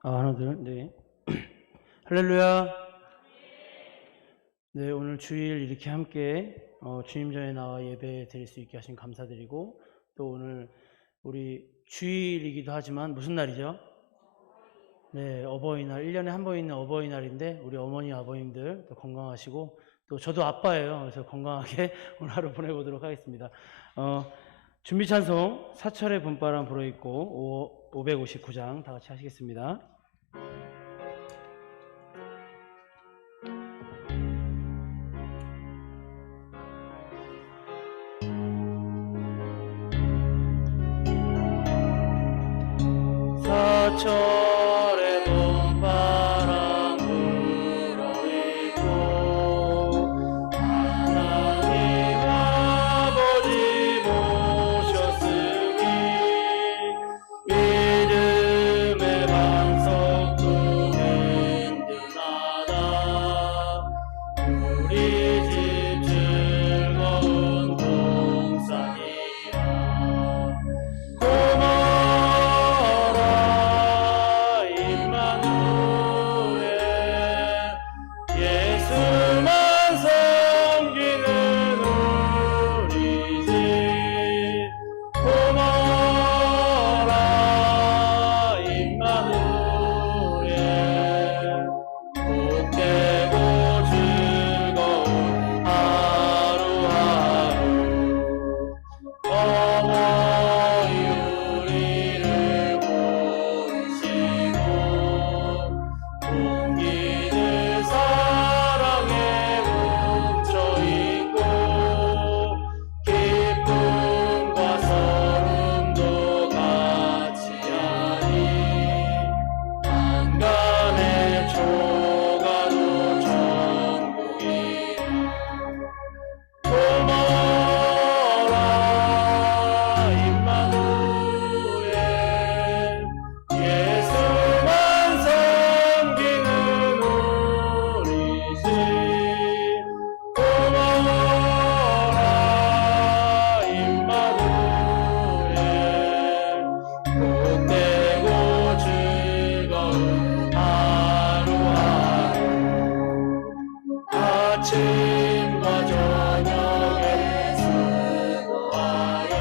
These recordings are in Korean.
하나, 둘, 네. 할렐루야. 네, 오늘 주일 이렇게 함께 주님 전에 나와 예배 드릴 수 있게 하신 감사드리고, 또 오늘 우리 주일이기도 하지만 무슨 날이죠? 네, 어버이날, 1년에 한 번 있는 어버이날인데 우리 어머니 아버님들 또 건강하시고, 또 저도 아빠예요. 그래서 건강하게 오늘 하루 보내보도록 하겠습니다. 준비 찬송 사철의 봄바람 불어있고 559장 다 같이 하시겠습니다. 사철의 봄바람 불어있고 하나님 아버지 모셨으니 믿음의 반석도 든든하다. 우리 집 즐거운 동산이라. 고마워라 임마누엘, 예수만 섬기는 우리 집. 고마워라 임마누엘, 복되고 즐거운 하루하루. 어머니 우리를 보이시고 동기들 사랑에 뭉쳐있고 기쁨과 서름도 같이하니 한간의 초가도 천국이라. 고마워라 임마누엘, 예수만 섬기는 우리 집. 고마워라 임마누엘, 복되고 즐거운 하루하루. 아침과 저녁에 수고하여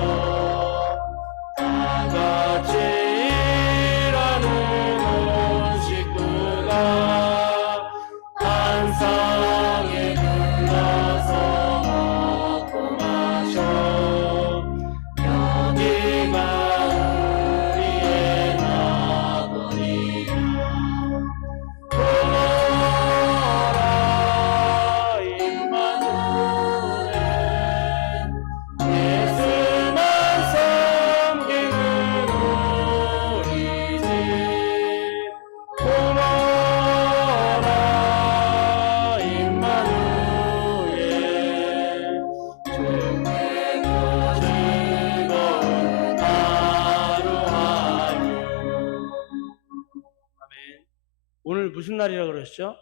다 같이 일하는 온 식구가 한 상에 불러서 먹고 마셔. 여기가 우리의 낙원이라. 고마워라 임마누엘, 예수만 섬기는 우리 집. 고마워라 임마누엘, 좋고 즐거운 하루하루. 아멘. 오늘 무슨 날이라고 그러셨죠?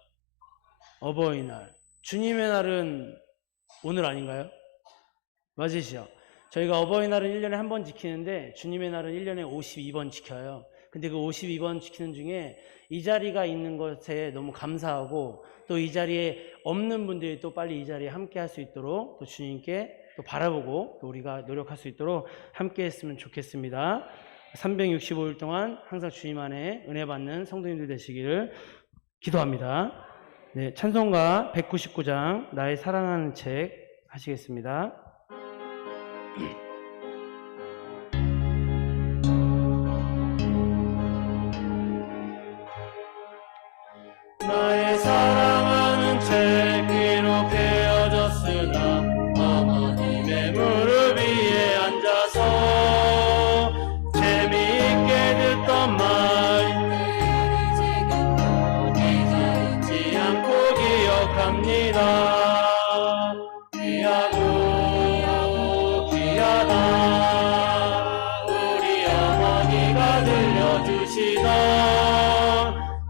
어버이날. 주님의 날은 오늘 아닌가요? 맞으시죠? 저희가 어버이날은 1년에 한 번 지키는데 주님의 날은 1년에 52번 지켜요. 근데 그 52번 지키는 중에 이 자리가 있는 것에 너무 감사하고, 또 이 자리에 없는 분들이 또 빨리 이 자리에 함께 할 수 있도록 또 주님께 또 바라보고 또 우리가 노력할 수 있도록 함께 했으면 좋겠습니다. 365일 동안 항상 주님 안에 은혜 받는 성도님들 되시기를 기도합니다. 네, 찬송가 199장 나의 사랑하는 책 하시겠습니다. 나의 사랑하는 책 기록되어졌으나 어머님의 무릎 위에 앉아서 재미있게 듣던 말 잊지 않고 기억합니다. 귀하고 귀하다 우리 어머니가 들려주시던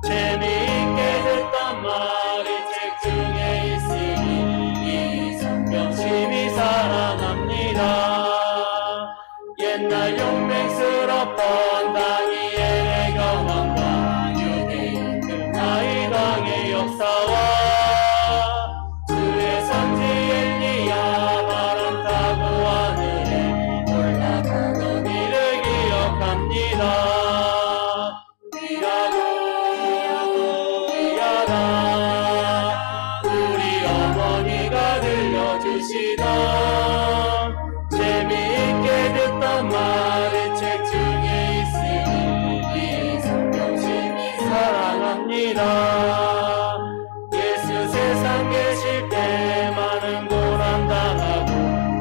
재미있게 듣던 말이 책 중에 있으니 이 성경심이 살아납니다. 옛날 용맹스럽던 다니엘의 경험과 귀하고 귀하다. 우리 어머니가 들려주시던 재미있게 듣던 말을 책 중에 있으니 이 성경심이 사랑합니다. 예수 세상 계실 때 많은 고난당하고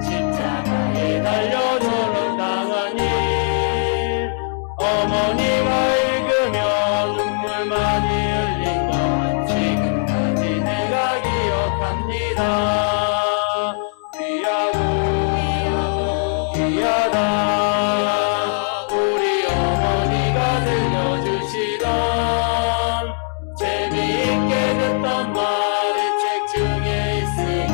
십자가에 달려 조롱당한 일, 어머니가 읽으며 눈물 많이 흘린 것 지금까지 내가 기억합니다. 귀하고 귀하다. 우리 어머니가 들려주시던 재미있게 듣던 말을 책 중에 있으니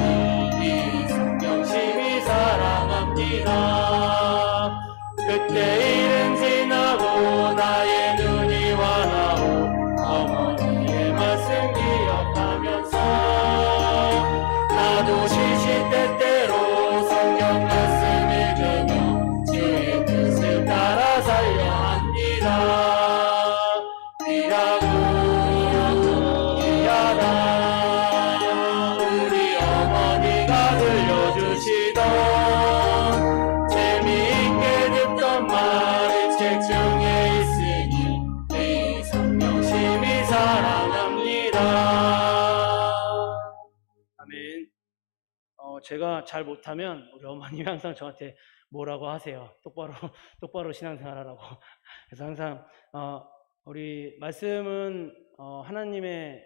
이 성경심이 사랑합니다. 그때 일은 지나고 나의 눈이 환하고 어머니의 말씀 기억하면서 나도 시시때때로 성경 말씀 읽으며 주의 뜻을 따라 살려 합니다. 귀하고 귀하다. 우리 어머니가 들려주시던 재미있게 듣던 말을 책 중에 있으니 이 성령심이 사랑합니다. 아멘. 제가 잘 못하면 우리 어머님이 항상 저한테 뭐라고 하세요. 똑바로 신앙생활하라고. 그래서 항상 우리 말씀은 하나님의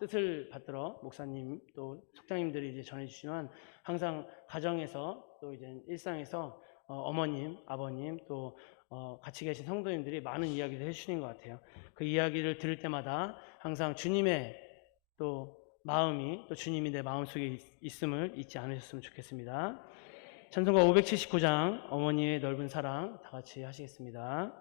뜻을 받들어 목사님 또 속장님들이 이제 전해주시면 항상 가정에서 또 이제 일상에서 어머님, 아버님 또 같이 계신 성도님들이 많은 이야기를 해주시는 것 같아요. 그 이야기를 들을 때마다 항상 주님의 또 마음이 또 주님이 내 마음속에 있음을 잊지 않으셨으면 좋겠습니다. 찬송가 579장 어머니의 넓은 사랑 다 같이 하시겠습니다.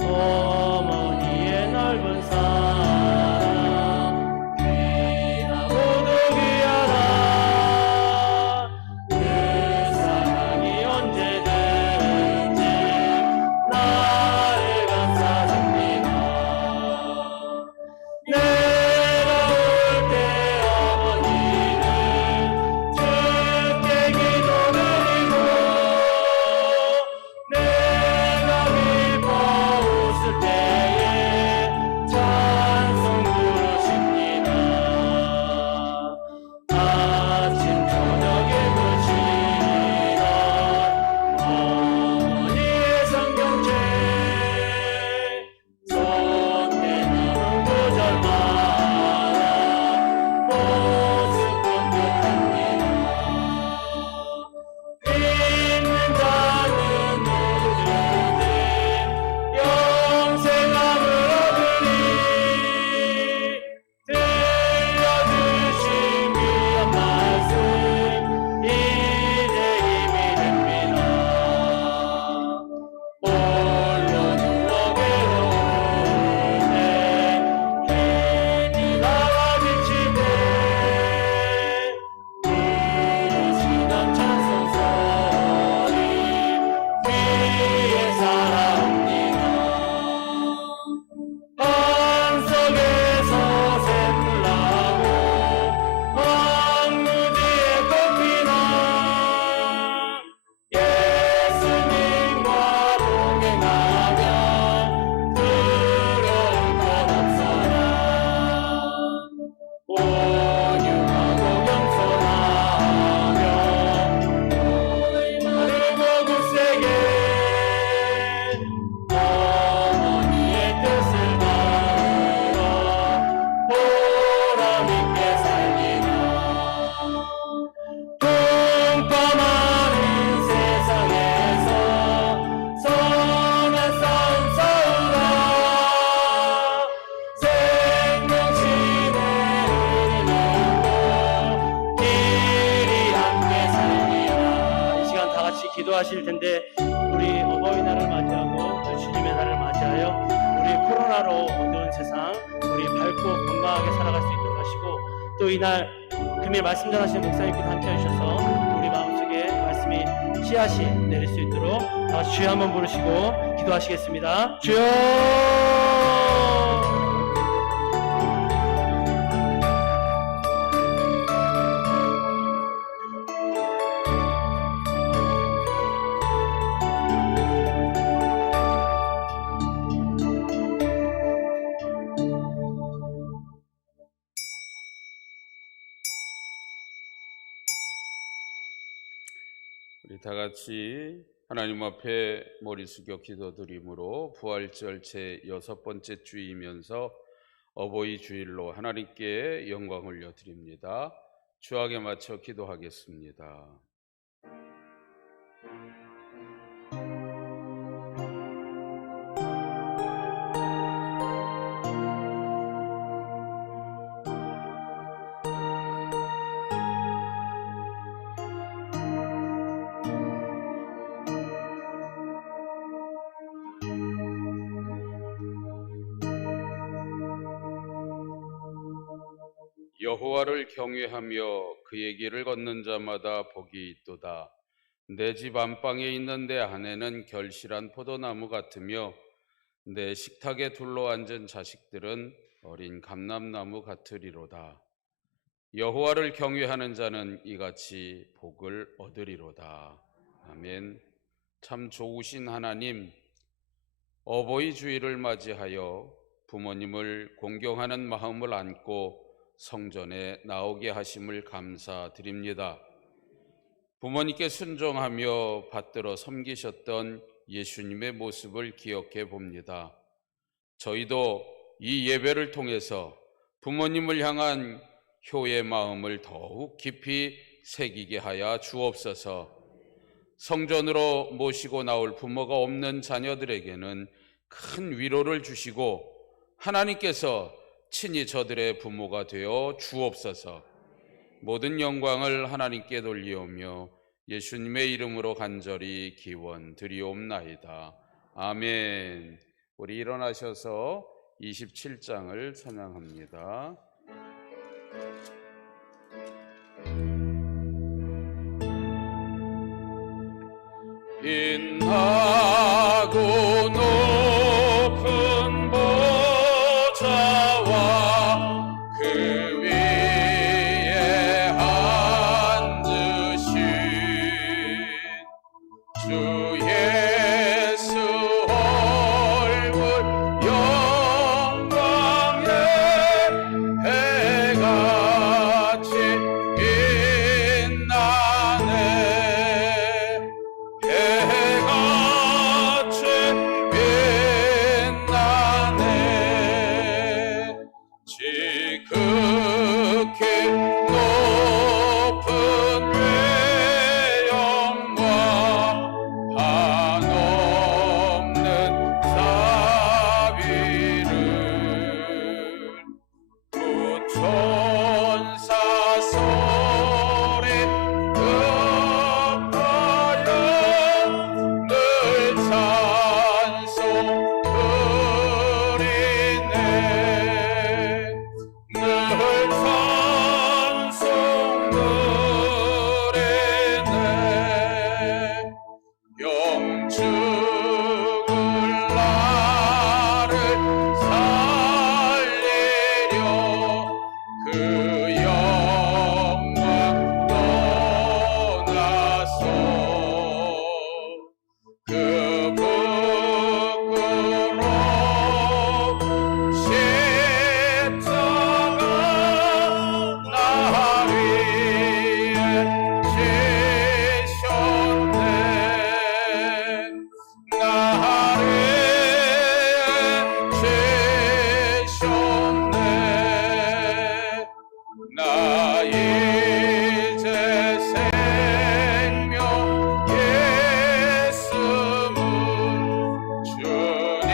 어머니의 넓은 사랑 귀하고도 귀하다. 그 사랑이 언제든지 나를 감싸줍니다. 내가 올 때 어머니는 주께 기도 드리고 내가 기뻐 웃을 때에 찬송 부르십니다. 아침 저녁에 보시던 어머니의 성경책 손에 남은 구절마다 모습 본 듯합니다. 있는 자는 모두들 영생함을 얻으리. 들려주신 귀한 말씀 이제 힘이 됩니다. 홀로 누워 괴로울 때 힘이 나와 지칠 때 부르시던 찬송 소리 귀에 살아옵니다. 방 속에서 샘물 나고 황무지에 꽃피나 예수님과 동행하며 두려울 것 없어라. 온유하고 겸손하며 그리고 굳세게 어머니의 뜻을 받들어 보람있게 살리라. 풍파 많은 세상에서 선한 싸움 싸우라. 생명신의 흐름으로 길이 함께 살리라. 이 시간 다 같이 기도하실 텐데 우리 어버이날을 맞이하고 또 주님의 날을 맞이하여 우리 코로나로 어두운 세상 우리 밝고 건강하게 살아갈 수 있도록 하시고 또 이날 금일 말씀 전하시는 목사님께서 함께 해주셔서 우리 마음속에 말씀이 씨앗이 내릴 수 있도록 다 같이 주여 한번 부르시고 기도하시겠습니다. 주여. 우리 다 같이 하나님 앞에 머리 숙여 기도드림으로 부활절 제 6번째 주이면서 어버이 주일로 하나님께 영광 올려드립니다. 주악에 맞춰 기도하겠습니다. 여호와를 경외하며 그의 길을 걷는 자마다 복이 있도다. 내 집 안방에 있는 내 아내는 결실한 포도나무 같으며 내 식탁에 둘러앉은 자식들은 어린 감람나무 같으리로다. 여호와를 경외하는 자는 이같이 복을 얻으리로다. 아멘. 참 좋으신 하나님, 어버이 주일을 맞이하여 부모님을 공경하는 마음을 안고 성전에 나오게 하심을 감사드립니다. 부모님께 순종하며 받들어 섬기셨던 예수님의 모습을 기억해 봅니다. 저희도 이 예배를 통해서 부모님을 향한 효의 마음을 더욱 깊이 새기게 하여 주옵소서. 성전으로 모시고 나올 부모가 없는 자녀들에게는 큰 위로를 주시고 하나님께서 친히 저들의 부모가 되어 주옵소서. 모든 영광을 하나님께 돌리오며 예수님의 이름으로 간절히 기원드리옵나이다. 아멘. 우리 일어나셔서 27장을 찬양합니다. 빛나고 높은 보좌와 그 위에 앉으신 주 예수 얼굴 영광에 해같이 빛나네. 해같이 빛나네. 지극히 높은 외형과 한없는 자비를 부천사 소리 급하여 늘 찬송 드리네. 늘 찬송 드리네. 영축을 나를 살리려 그 영광 떠나서 그 부끄러운 십자가 나 위에 지셨네. 나를 지셨네. 나 이제 생명 예수는 주님의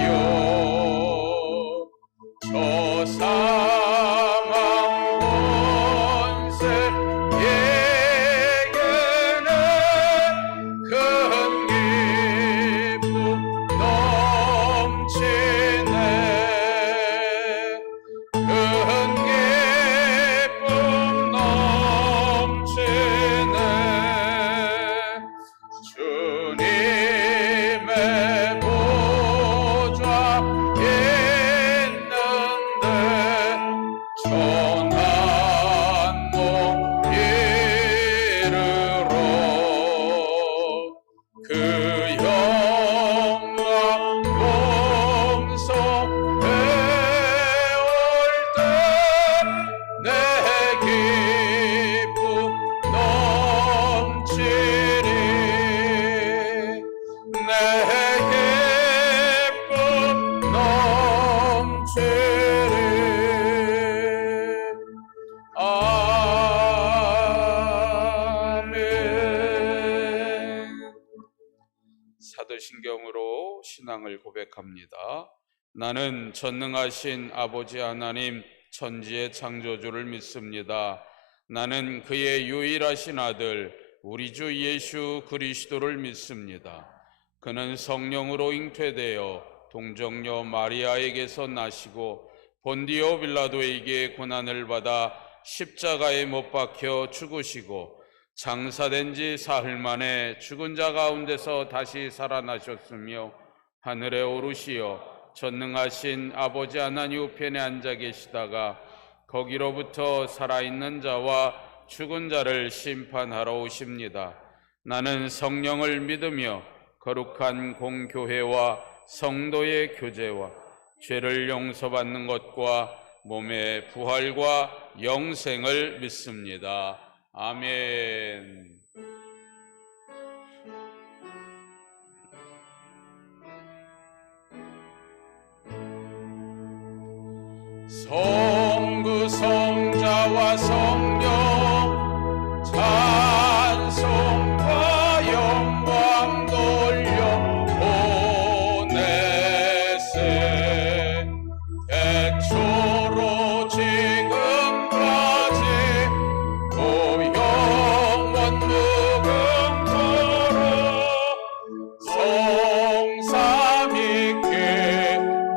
은혜요. 저 사망 권세에게는 큰 기쁨 넘치네. 심경으로 신앙을 고백합니다. 나는 전능하신 아버지 하나님 천지의 창조주를 믿습니다. 나는 그의 유일하신 아들 우리 주 예수 그리스도를 믿습니다. 그는 성령으로 잉태되어 동정녀 마리아에게서 나시고 본디오 빌라도에게 고난을 받아 십자가에 못 박혀 죽으시고 장사된 지 사흘 만에 죽은 자 가운데서 다시 살아나셨으며 하늘에 오르시어 전능하신 아버지 하나님 우편에 앉아 계시다가 거기로부터 살아있는 자와 죽은 자를 심판하러 오십니다. 나는 성령을 믿으며 거룩한 공교회와 성도의 교제와 죄를 용서받는 것과 몸의 부활과 영생을 믿습니다. 아멘. 성부 성자와 성령 찬송과 영광 돌려 보내세. 애초로 지금까지 또 영원 무궁토록 성삼위께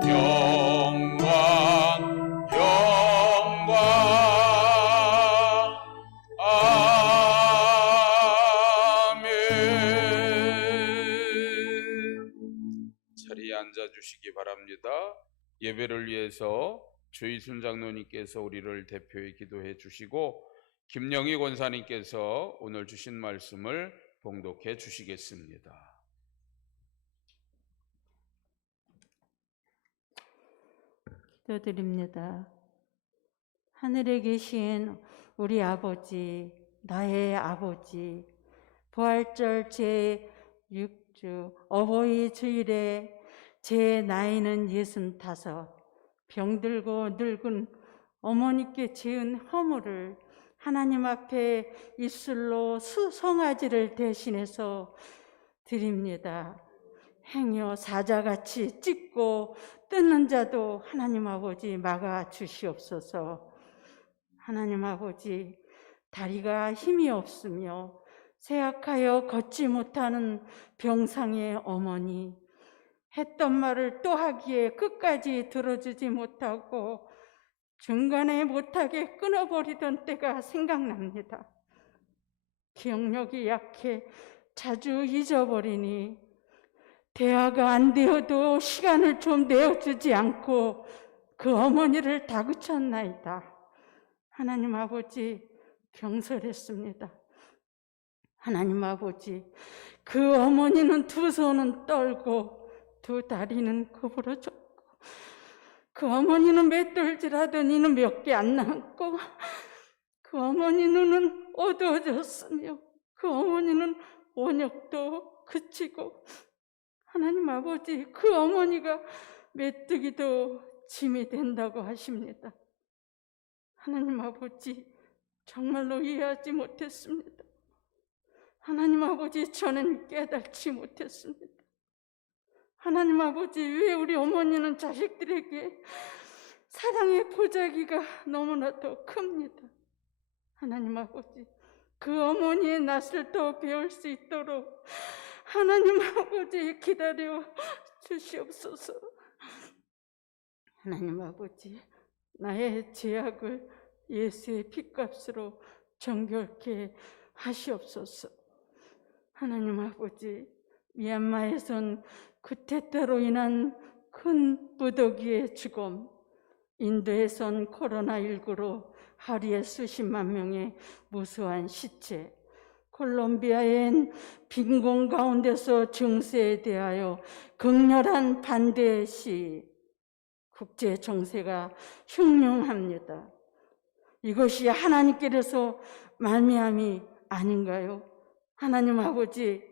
영광 아멘. 자리에 앉아주시기 바랍니다. 예배를 위해서 주이순 장로님께서 우리를 대표해 기도해 주시고 김영희 권사님께서 오늘 주신 말씀을 봉독해 주시겠습니다. 기도드립니다. 하늘에 계신 우리 아버지, 나의 아버지, 부활절 제6주 어버이 주일에 제 나이는 65, 병들고 늙은 어머니께 지은 허물을 하나님 앞에 입술로 수송아지를 대신해서 드립니다. 행여 사자같이 찢고 뜯는 자도 하나님 아버지 막아 주시옵소서. 하나님 아버지, 다리가 힘이 없으며 쇠약하여 걷지 못하는 병상의 어머니, 했던 말을 또 하기에 끝까지 들어주지 못하고 중간에 못하게 끊어버리던 때가 생각납니다. 기억력이 약해 자주 잊어버리니 대화가 안 되어도 시간을 좀 내어주지 않고 그 어머니를 다그쳤나이다. 하나님 아버지, 경솔했습니다. 하나님 아버지, 그 어머니는 두 손은 떨고 두 다리는 구부러졌고 그 어머니는 맷돌질하더니는 몇 개 안 남고 그 어머니 눈은 어두워졌으며 그 어머니는 원역도 그치고 하나님 아버지, 그 어머니가 메뚜기도 짐이 된다고 하십니다. 하나님 아버지, 정말로 이해하지 못했습니다. 하나님 아버지, 저는 깨닫지 못했습니다. 하나님 아버지, 왜 우리 어머니는 자식들에게 사랑의 보자기가 너무나도 큽니다. 하나님 아버지, 그 어머니의 낯을 더 배울 수 있도록 하나님 아버지 기다려 주시옵소서. 하나님 아버지, 나의 죄악을 예수의 피값으로 정결케 하시옵소서. 하나님 아버지, 미얀마에선 쿠데타로 인한 큰 무더기의 죽음, 인도에선 코로나19로 하루에 수십만 명의 무수한 시체, 콜롬비아엔 빈곤 가운데서 중세에 대하여 극렬한 반대의 시, 국제 정세가 흉흉합니다. 이것이 하나님께서 말미암이 아닌가요? 하나님 아버지,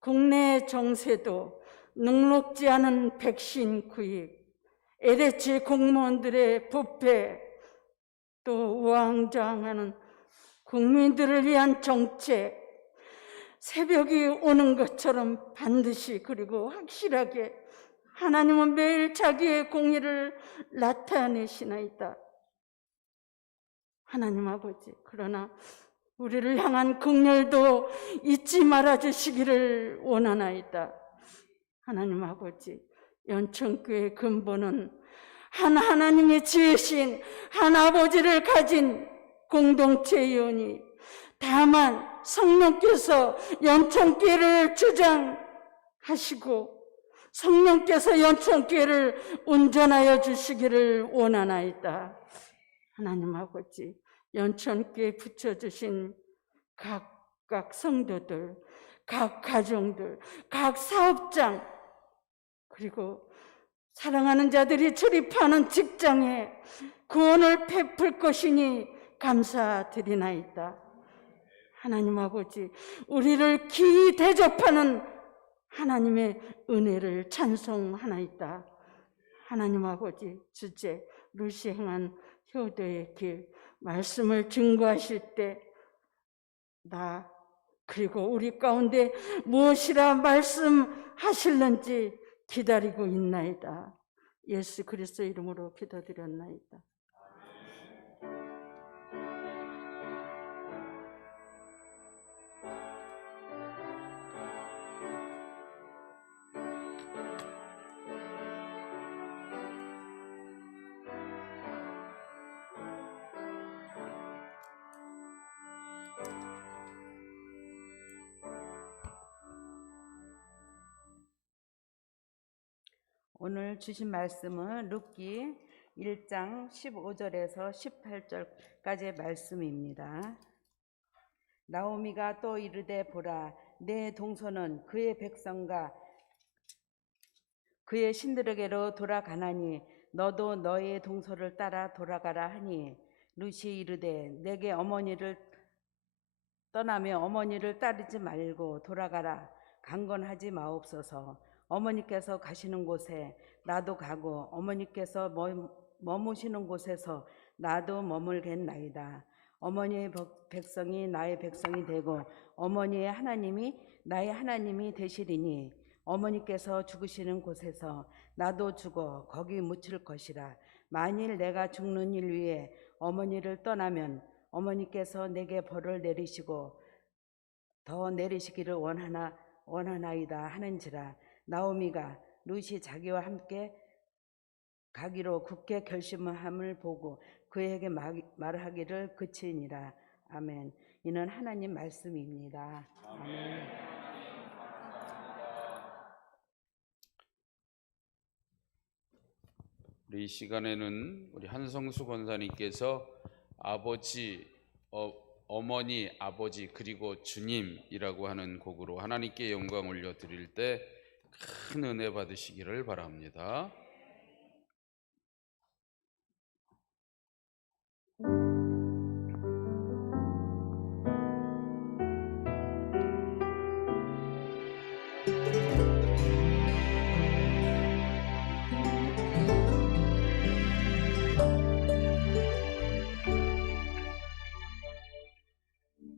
국내 정세도 녹록지 않은 백신 구입, LH 공무원들의 부패, 또 우왕좌왕하는 국민들을 위한 정책, 새벽이 오는 것처럼 반드시 그리고 확실하게 하나님은 매일 자기의 공의를 나타내시나이다. 하나님 아버지, 그러나 우리를 향한 긍휼도 잊지 말아 주시기를 원하나이다. 하나님 아버지, 연천교회의 근본은 하나님의 지으신 한 아버지를 가진 공동체이오니 다만 성령께서 연천교회를 주장하시고 성령께서 연천교회를 운전하여 주시기를 원하나이다. 하나님 아버지, 연천교회에 붙여주신 각 성도들, 각 가정들, 각 사업장, 그리고 사랑하는 자들이 출입하는 직장에 구원을 베풀 것이니 감사드리나이다. 하나님 아버지, 우리를 기이 대접하는 하나님의 은혜를 찬송하나이다. 하나님 아버지, 주제 루시 행한 효도의 길 말씀을 증거하실 때 나 그리고 우리 가운데 무엇이라 말씀하실는지 기다리고 있나이다. 예수 그리스도 이름으로 기도드렸나이다. 오늘 주신 말씀은 룻기 1장 15절에서 18절까지의 말씀입니다. 나오미가 또 이르되 보라, 내 동서는 그의 백성과 그의 신들에게로 돌아가나니 너도 너의 동서를 따라 돌아가라 하니 룻이 이르되 내게 어머니를 떠나며 어머니를 따르지 말고 돌아가라. 강건하지 마옵소서. 어머니께서 가시는 곳에 나도 가고 어머니께서 머무시는 곳에서 나도 머물겠나이다. 어머니의 백성이 나의 백성이 되고 어머니의 하나님이 나의 하나님이 되시리니 어머니께서 죽으시는 곳에서 나도 죽어 거기 묻힐 것이라. 만일 내가 죽는 일 위에 어머니를 떠나면 어머니께서 내게 벌을 내리시고 더 내리시기를 원하나이다 하는지라. 나오미가 룻이 자기와 함께 가기로 굳게 결심함을 보고 그에게 말하기를 그치니라. 아멘. 이는 하나님 말씀입니다. 아멘. 우리 이 시간에는 우리 한성수 권사님께서 아버지, 어머니, 아버지 그리고 주님이라고 하는 곡으로 하나님께 영광 올려드릴 때 큰 은혜 받으시기를 바랍니다.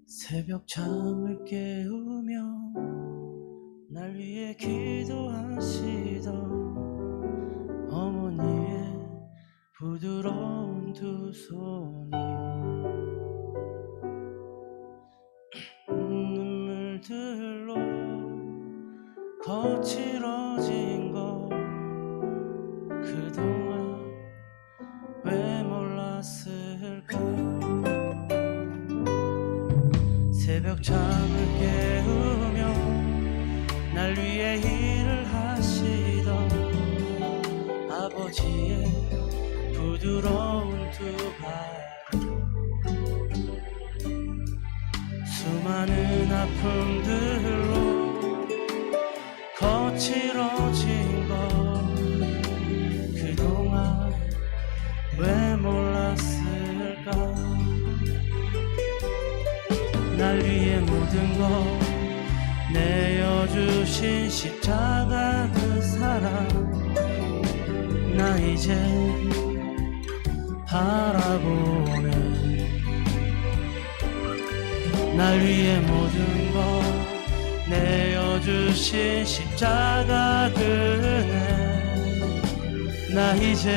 새벽 잠을 깨우며 날 위해 기도하시던 어머니의 부드러운 두 손이 눈물들로 거칠어진 거 그동안 왜 몰랐을까. 새벽 잠을 깨우며 날 위해 일을 하시던 아버지의 부드러운 두 발 수많은 아픔들로 거칠어진 것 그동안 왜 몰랐을까. 날 위해 모든 것 내어주신 십자가 그 사랑 나 이제 바라보네. 날 위해 모든 것 내어주신 십자가 그네 나 이제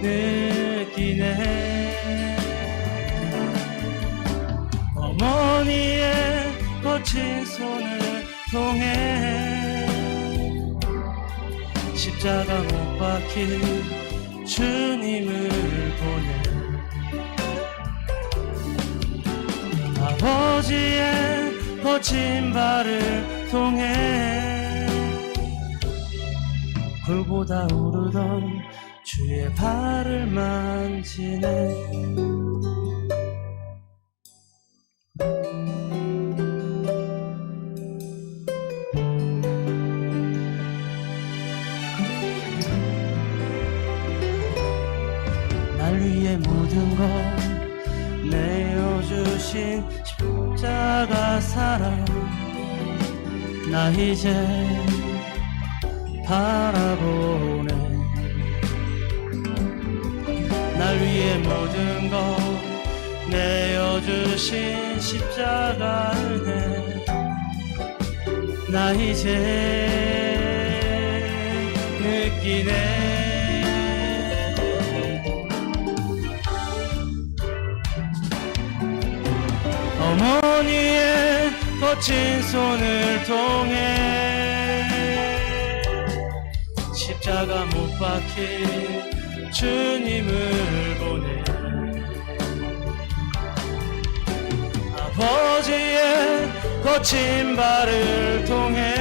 느끼네. 어머니의 거친 손을 통해 십자가 못 박힌 주님을 보내. 아버지의 거친 발을 통해 골고다 오르던 주의 발을 만지네. 날 위해 모든 것 내어주신 십자가 사랑 나 이제 바라보네. 날 위해 모든 것 내어주신 십자가 은혜 나 이제 느끼네. 어머니의 거친 손을 통해 십자가 못 박힌 주님을 보내. 아버지의 거친 발을 통해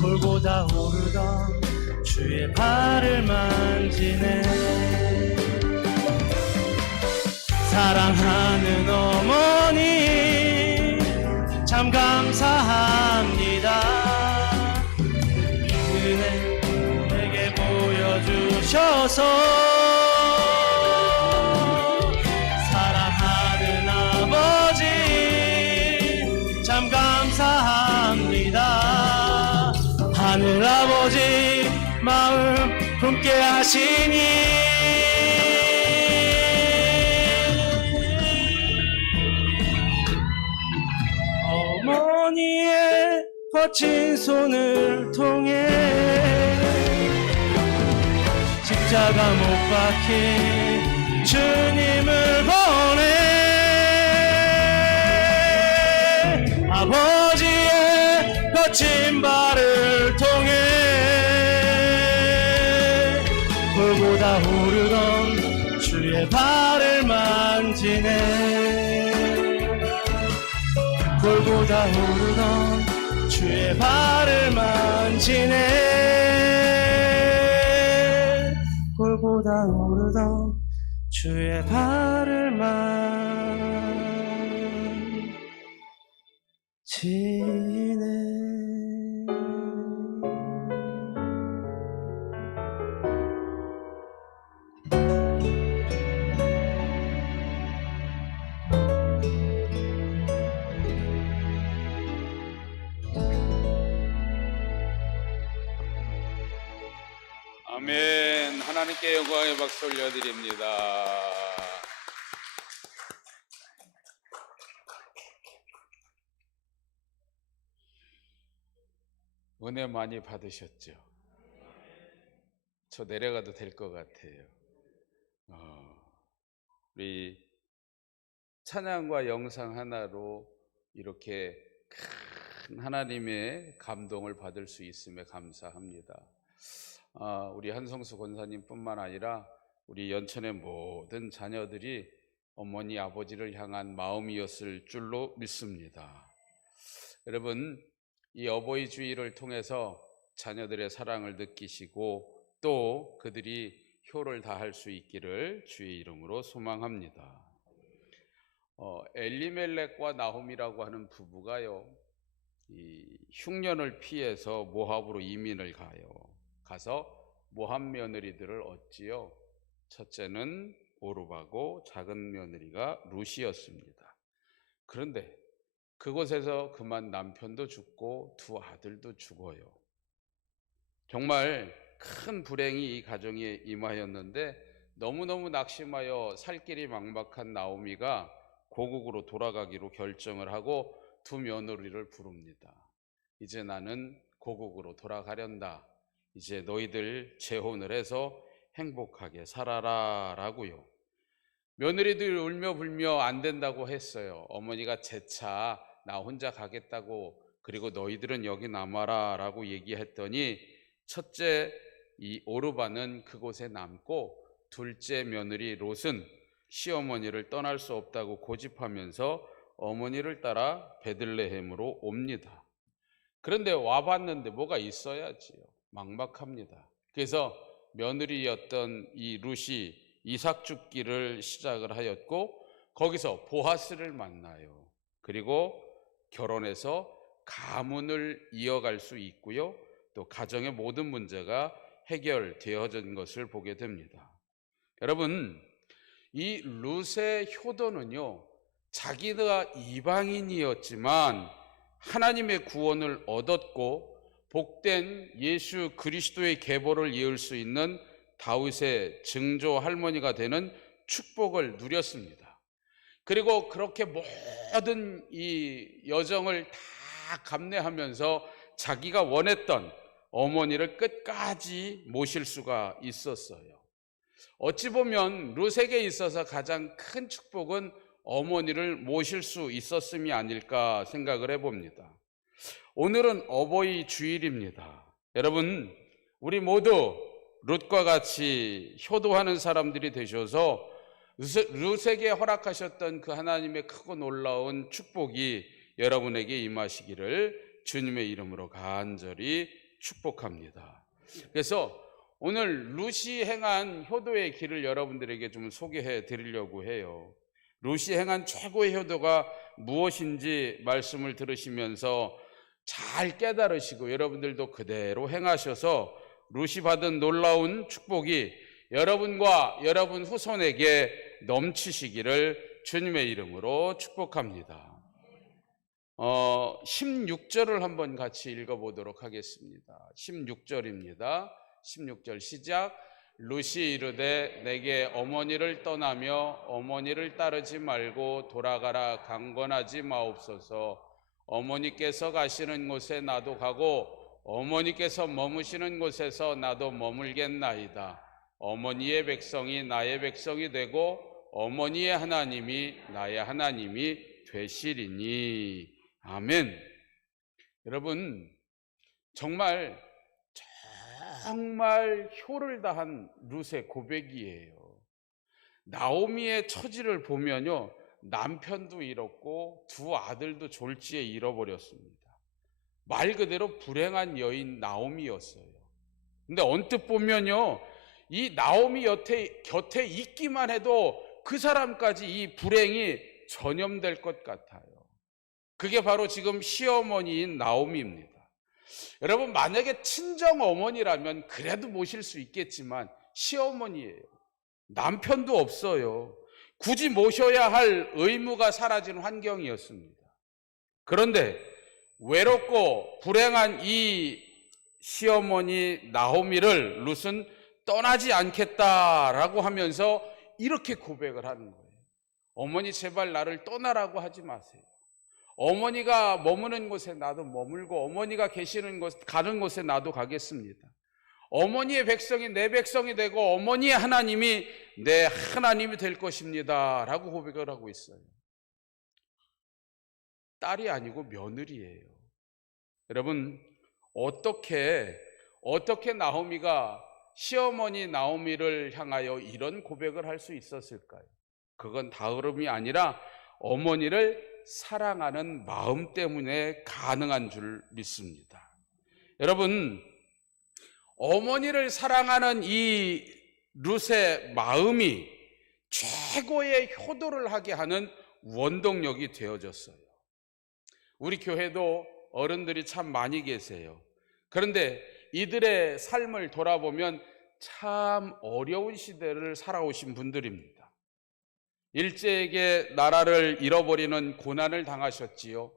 골고다 오르던 주의 발을 만지네. 사랑하는 어머니 참 감사합니다. 이 은혜 내게 보여주셔서 사랑하는 아버지 참 감사합니다. 하늘 아버지 마음 품게 하시니 어머니의 거친 손을 통해 십자가 못 박힌 주님을 보내. 아버지의 거친 발을 통해 골고다 오르던 주의 발을 만지네. 골고다 오르던 주의 발을 만지네. 골고다 오르던 주의 발을 만지네. 아멘. 하나님께 영광의 박수 올려드립니다. 은혜 많이 받으셨죠? 저 내려가도 될 것 같아요. 우리 찬양과 영상 하나로 이렇게 큰 하나님의 감동을 받을 수 있음에 감사합니다. 우리 한성수 권사님뿐만 아니라 우리 연천의 모든 자녀들이 어머니 아버지를 향한 마음이었을 줄로 믿습니다. 여러분, 이 어버이 주일을 통해서 자녀들의 사랑을 느끼시고 또 그들이 효를 다할 수 있기를 주의 이름으로 소망합니다. 엘리멜렉과 나홈이라고 하는 부부가요, 이 흉년을 피해서 모압으로 이민을 가서 모압 며느리들을 얻지요. 첫째는 오르바고 작은 며느리가 루시였습니다. 그런데 그곳에서 그만 남편도 죽고 두 아들도 죽어요. 정말 큰 불행이 이 가정에 임하였는데 너무너무 낙심하여 살 길이 막막한 나오미가 고국으로 돌아가기로 결정을 하고 두 며느리를 부릅니다. 이제 나는 고국으로 돌아가련다. 이제 너희들 재혼을 해서 행복하게 살아라 라고요. 며느리들 울며 불며 안 된다고 했어요. 어머니가 재차 나 혼자 가겠다고, 그리고 너희들은 여기 남아라 라고 얘기했더니 첫째 이 오르반은 그곳에 남고 둘째 며느리 롯은 시어머니를 떠날 수 없다고 고집하면서 어머니를 따라 베들레헴으로 옵니다. 그런데 와봤는데 뭐가 있어야지요. 막막합니다. 그래서 며느리였던 이 룻이 이삭 줍기를 시작을 하였고 거기서 보아스를 만나요. 그리고 결혼해서 가문을 이어갈 수 있고요. 또 가정의 모든 문제가 해결되어진 것을 보게 됩니다. 여러분, 이 룻의 효도는요, 자기가 이방인이었지만 하나님의 구원을 얻었고 복된 예수 그리스도의 계보를 이을 수 있는 다윗의 증조 할머니가 되는 축복을 누렸습니다. 그리고 그렇게 모든 이 여정을 다 감내하면서 자기가 원했던 어머니를 끝까지 모실 수가 있었어요. 어찌 보면 룻에게 있어서 가장 큰 축복은 어머니를 모실 수 있었음이 아닐까 생각을 해봅니다. 오늘은 어버이 주일입니다. 여러분, 우리 모두 룻과 같이 효도하는 사람들이 되셔서 룻에게 허락하셨던 그 하나님의 크고 놀라운 축복이 여러분에게 임하시기를 주님의 이름으로 간절히 축복합니다. 그래서 오늘 룻이 행한 효도의 길을 여러분들에게 좀 소개해 드리려고 해요. 룻이 행한 최고의 효도가 무엇인지 말씀을 들으시면서 잘 깨달으시고 여러분들도 그대로 행하셔서 룻이 받은 놀라운 축복이 여러분과 여러분 후손에게 넘치시기를 주님의 이름으로 축복합니다. 16절을 한번 같이 읽어보도록 하겠습니다. 16절입니다. 16절 시작. 룻이 이르되 내게 어머니를 떠나며 어머니를 따르지 말고 돌아가라 강권하지 마옵소서. 어머니께서 가시는 곳에 나도 가고 어머니께서 머무시는 곳에서 나도 머물겠나이다. 어머니의 백성이 나의 백성이 되고 어머니의 하나님이 나의 하나님이 되시리니. 아멘. 여러분, 정말 효를 다한 룻의 고백이에요. 나오미의 처지를 보면요, 남편도 잃었고 두 아들도 졸지에 잃어버렸습니다. 말 그대로 불행한 여인 나오미였어요. 근데 언뜻 보면요, 이 나오미 곁에 있기만 해도 그 사람까지 이 불행이 전염될 것 같아요. 그게 바로 지금 시어머니인 나오미입니다. 여러분, 만약에 친정 어머니라면 그래도 모실 수 있겠지만 시어머니예요. 남편도 없어요. 굳이 모셔야 할 의무가 사라진 환경이었습니다. 그런데 외롭고 불행한 이 시어머니 나오미를 룻은 떠나지 않겠다라고 하면서 이렇게 고백을 하는 거예요. 어머니 제발 나를 떠나라고 하지 마세요. 어머니가 머무는 곳에 나도 머물고 어머니가 계시는 곳, 가는 곳에 나도 가겠습니다. 어머니의 백성이 내 백성이 되고 어머니의 하나님이 내 하나님이 될 것입니다 라고 고백을 하고 있어요. 딸이 아니고 며느리예요. 여러분, 어떻게 나오미가 시어머니 나오미를 향하여 이런 고백을 할 수 있었을까요? 그건 다름이 아니라 어머니를 사랑하는 마음 때문에 가능한 줄 믿습니다. 여러분, 어머니를 사랑하는 이 룻의 마음이 최고의 효도를 하게 하는 원동력이 되어졌어요. 우리 교회도 어른들이 참 많이 계세요. 그런데 이들의 삶을 돌아보면 참 어려운 시대를 살아오신 분들입니다. 일제에게 나라를 잃어버리는 고난을 당하셨지요.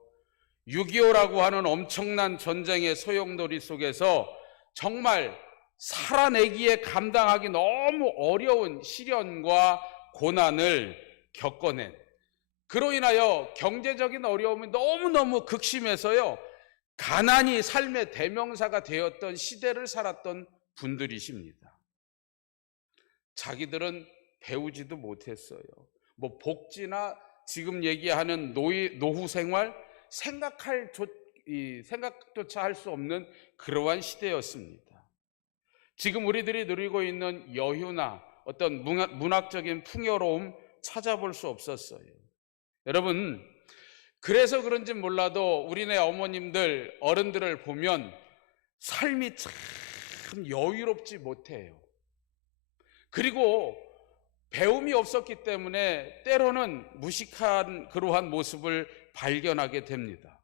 6.25라고 하는 엄청난 전쟁의 소용돌이 속에서 정말 살아내기에 감당하기 너무 어려운 시련과 고난을 겪어낸 그로 인하여 경제적인 어려움이 너무너무 극심해서요, 가난이 삶의 대명사가 되었던 시대를 살았던 분들이십니다. 자기들은 배우지도 못했어요. 뭐 복지나 지금 얘기하는 노후 생활 생각조차 할 수 없는 그러한 시대였습니다. 지금 우리들이 누리고 있는 여유나 어떤 문학적인 풍요로움 찾아볼 수 없었어요. 여러분, 그래서 그런지 몰라도 우리네 어머님들, 어른들을 보면 삶이 참 여유롭지 못해요. 그리고 배움이 없었기 때문에 때로는 무식한 그러한 모습을 발견하게 됩니다.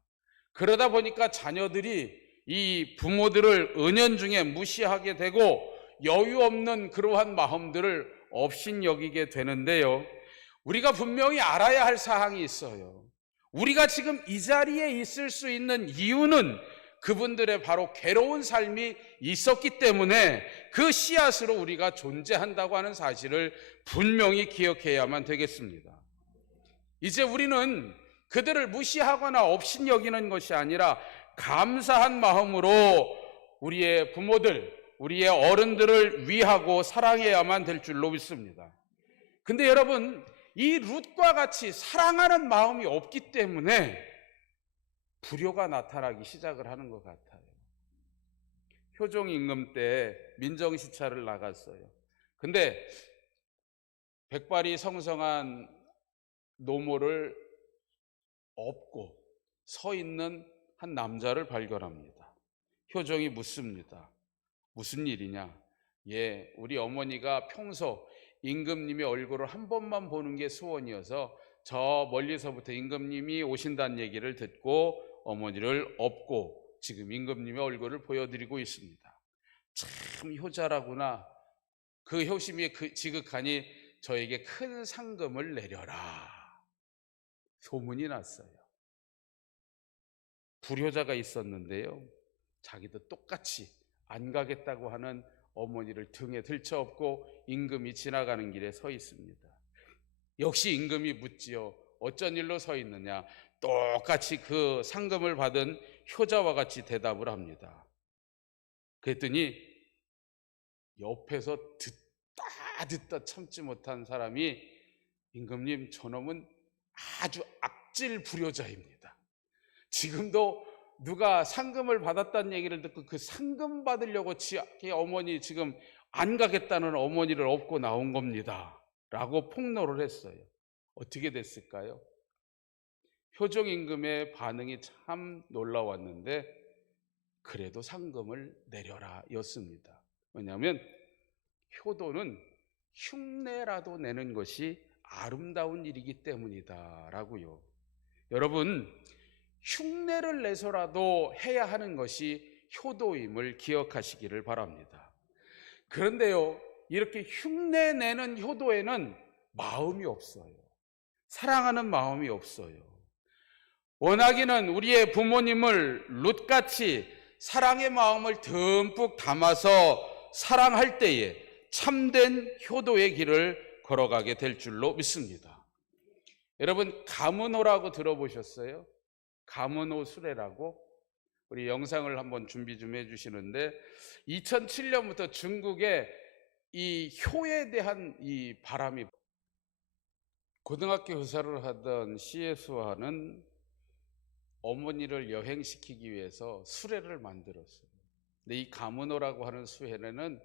그러다 보니까 자녀들이 이 부모들을 은연중에 무시하게 되고 여유 없는 그러한 마음들을 업신여기게 되는데요. 우리가 분명히 알아야 할 사항이 있어요. 우리가 지금 이 자리에 있을 수 있는 이유는 그분들의 바로 괴로운 삶이 있었기 때문에 그 씨앗으로 우리가 존재한다고 하는 사실을 분명히 기억해야만 되겠습니다. 이제 우리는 그들을 무시하거나 업신여기는 것이 아니라 감사한 마음으로 우리의 부모들, 우리의 어른들을 위하고 사랑해야만 될 줄로 믿습니다. 근데 여러분, 이 룻과 같이 사랑하는 마음이 없기 때문에 불효가 나타나기 시작을 하는 것 같아요. 효종 임금 때 민정시찰을 나갔어요. 근데 백발이 성성한 노모를 업고 서 있는 한 남자를 발견합니다. 효종이 묻습니다. 무슨 일이냐? 예, 우리 어머니가 평소 임금님의 얼굴을 한 번만 보는 게 소원이어서 저 멀리서부터 임금님이 오신다는 얘기를 듣고 어머니를 업고 지금 임금님의 얼굴을 보여드리고 있습니다. 참 효자라구나. 그 효심이 지극하니 저에게 큰 상금을 내려라. 소문이 났어요. 불효자가 있었는데요, 자기도 똑같이 안 가겠다고 하는 어머니를 등에 들쳐업고 임금이 지나가는 길에 서 있습니다. 역시 임금이 묻지요. 어쩐 일로 서 있느냐? 똑같이 그 상금을 받은 효자와 같이 대답을 합니다. 그랬더니 옆에서 듣다 참지 못한 사람이, 임금님, 저놈은 아주 악질 불효자입니다. 지금도 누가 상금을 받았다는 얘기를 듣고 그 상금 받으려고 자기 어머니 지금 안 가겠다는 어머니를 업고 나온 겁니다 라고 폭로를 했어요. 어떻게 됐을까요? 효종 임금의 반응이 참 놀라웠는데, 그래도 상금을 내려라 였습니다. 왜냐하면 효도는 흉내라도 내는 것이 아름다운 일이기 때문이다 라고요. 여러분, 흉내를 내서라도 해야 하는 것이 효도임을 기억하시기를 바랍니다. 그런데요, 이렇게 흉내내는 효도에는 마음이 없어요. 사랑하는 마음이 없어요. 원하기는 우리의 부모님을 룻같이 사랑의 마음을 듬뿍 담아서 사랑할 때에 참된 효도의 길을 걸어가게 될 줄로 믿습니다. 여러분, 가문호라고 들어보셨어요? 가문호 수레라고? 우리 영상을 한번 준비 좀 해주시는데, 2007년부터 중국에 이 효에 대한 이 바람이, 고등학교 교사를 하던 시예수와는 어머니를 여행시키기 위해서 수레를 만들었어요. 근데 이 가문호라고 하는 수레는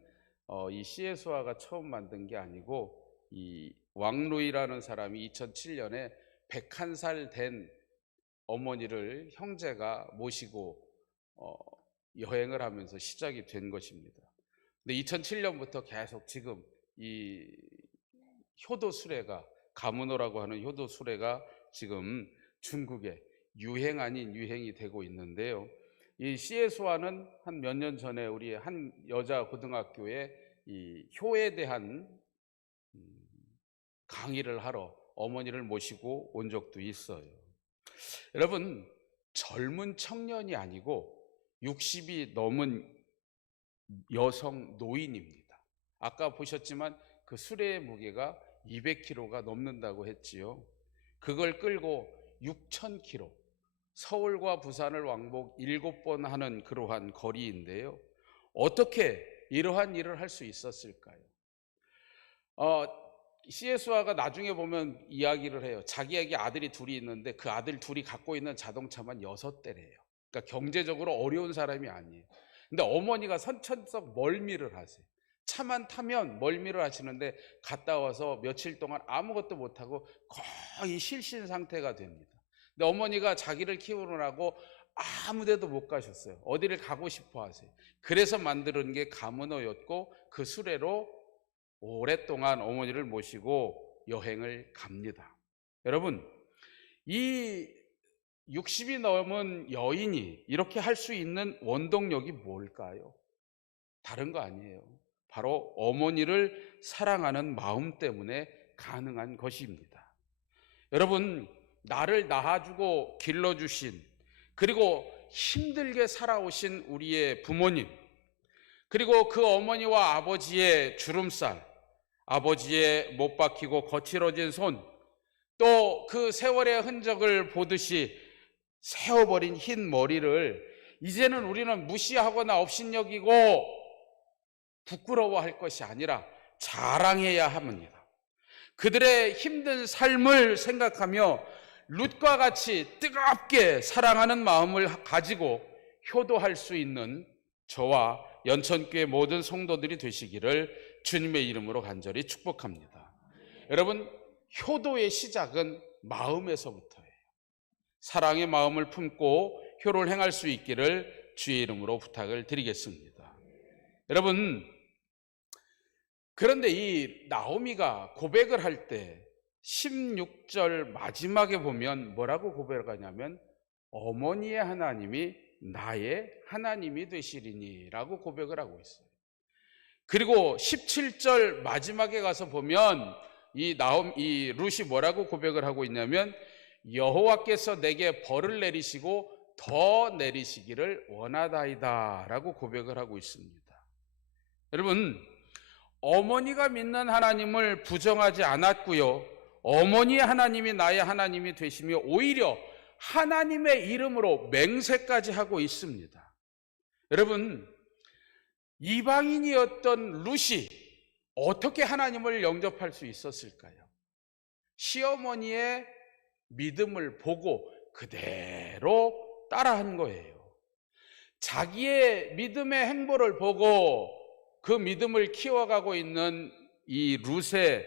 이 시예수와가 처음 만든 게 아니고, 이 왕루이라는 사람이 2007년에 101살 된 어머니를 형제가 모시고 여행을 하면서 시작이 된 것입니다. 근데 2007년부터 계속 지금 이 효도 수레가, 가문호라고 하는 효도 수레가 지금 중국에 유행 아닌 유행이 되고 있는데요. 이 시예수와는 한 몇 년 전에 우리 한 여자 고등학교에 이 효에 대한 강의를 하러 어머니를 모시고 온 적도 있어요. 여러분, 젊은 청년이 아니고 60이 넘은 여성 노인입니다. 아까 보셨지만 그 수레의 무게가 200kg가 넘는다고 했지요. 그걸 끌고 6,000km, 서울과 부산을 왕복 7번 하는 그러한 거리인데요. 어떻게 이러한 일을 할 수 있었을까요? CS화가 나중에 보면 이야기를 해요. 자기에게 아들이 둘이 있는데 그 아들 둘이 갖고 있는 자동차만 6대래요. 그러니까 경제적으로 어려운 사람이 아니에요. 근데 어머니가 선천적 멀미를 하세요. 차만 타면 멀미를 하시는데 갔다 와서 며칠 동안 아무것도 못하고 거의 실신 상태가 됩니다. 근데 어머니가 자기를 키우느라고 아무 데도 못 가셨어요. 어디를 가고 싶어 하세요. 그래서 만드는 게 가문어였고 그 수레로 오랫동안 어머니를 모시고 여행을 갑니다. 여러분, 이 60이 넘은 여인이 이렇게 할 수 있는 원동력이 뭘까요? 다른 거 아니에요. 바로 어머니를 사랑하는 마음 때문에 가능한 것입니다. 여러분, 나를 낳아주고 길러주신, 그리고 힘들게 살아오신 우리의 부모님, 그리고 그 어머니와 아버지의 주름살, 아버지의 못 박히고 거칠어진 손, 또 그 세월의 흔적을 보듯이 세워버린 흰 머리를 이제는 우리는 무시하거나 업신여기고 부끄러워할 것이 아니라 자랑해야 합니다. 그들의 힘든 삶을 생각하며 룻과 같이 뜨겁게 사랑하는 마음을 가지고 효도할 수 있는 저와 연천교회 모든 성도들이 되시기를 주님의 이름으로 간절히 축복합니다. 여러분, 효도의 시작은 마음에서부터예요. 사랑의 마음을 품고 효를 행할 수 있기를 주의 이름으로 부탁을 드리겠습니다. 여러분, 그런데 이 나오미가 고백을 할 때 16절 마지막에 보면 뭐라고 고백을 하냐면 어머니의 하나님이 나의 하나님이 되시리니 라고 고백을 하고 있어요. 그리고 17절 마지막에 가서 보면 이 룻이 뭐라고 고백을 하고 있냐면 여호와께서 내게 벌을 내리시고 더 내리시기를 원하다이다 라고 고백을 하고 있습니다. 여러분, 어머니가 믿는 하나님을 부정하지 않았고요, 어머니의 하나님이 나의 하나님이 되시며 오히려 하나님의 이름으로 맹세까지 하고 있습니다. 여러분, 이방인이었던 룻이 어떻게 하나님을 영접할 수 있었을까요? 시어머니의 믿음을 보고 그대로 따라한 거예요. 자기의 믿음의 행보를 보고 그 믿음을 키워가고 있는 이 룻의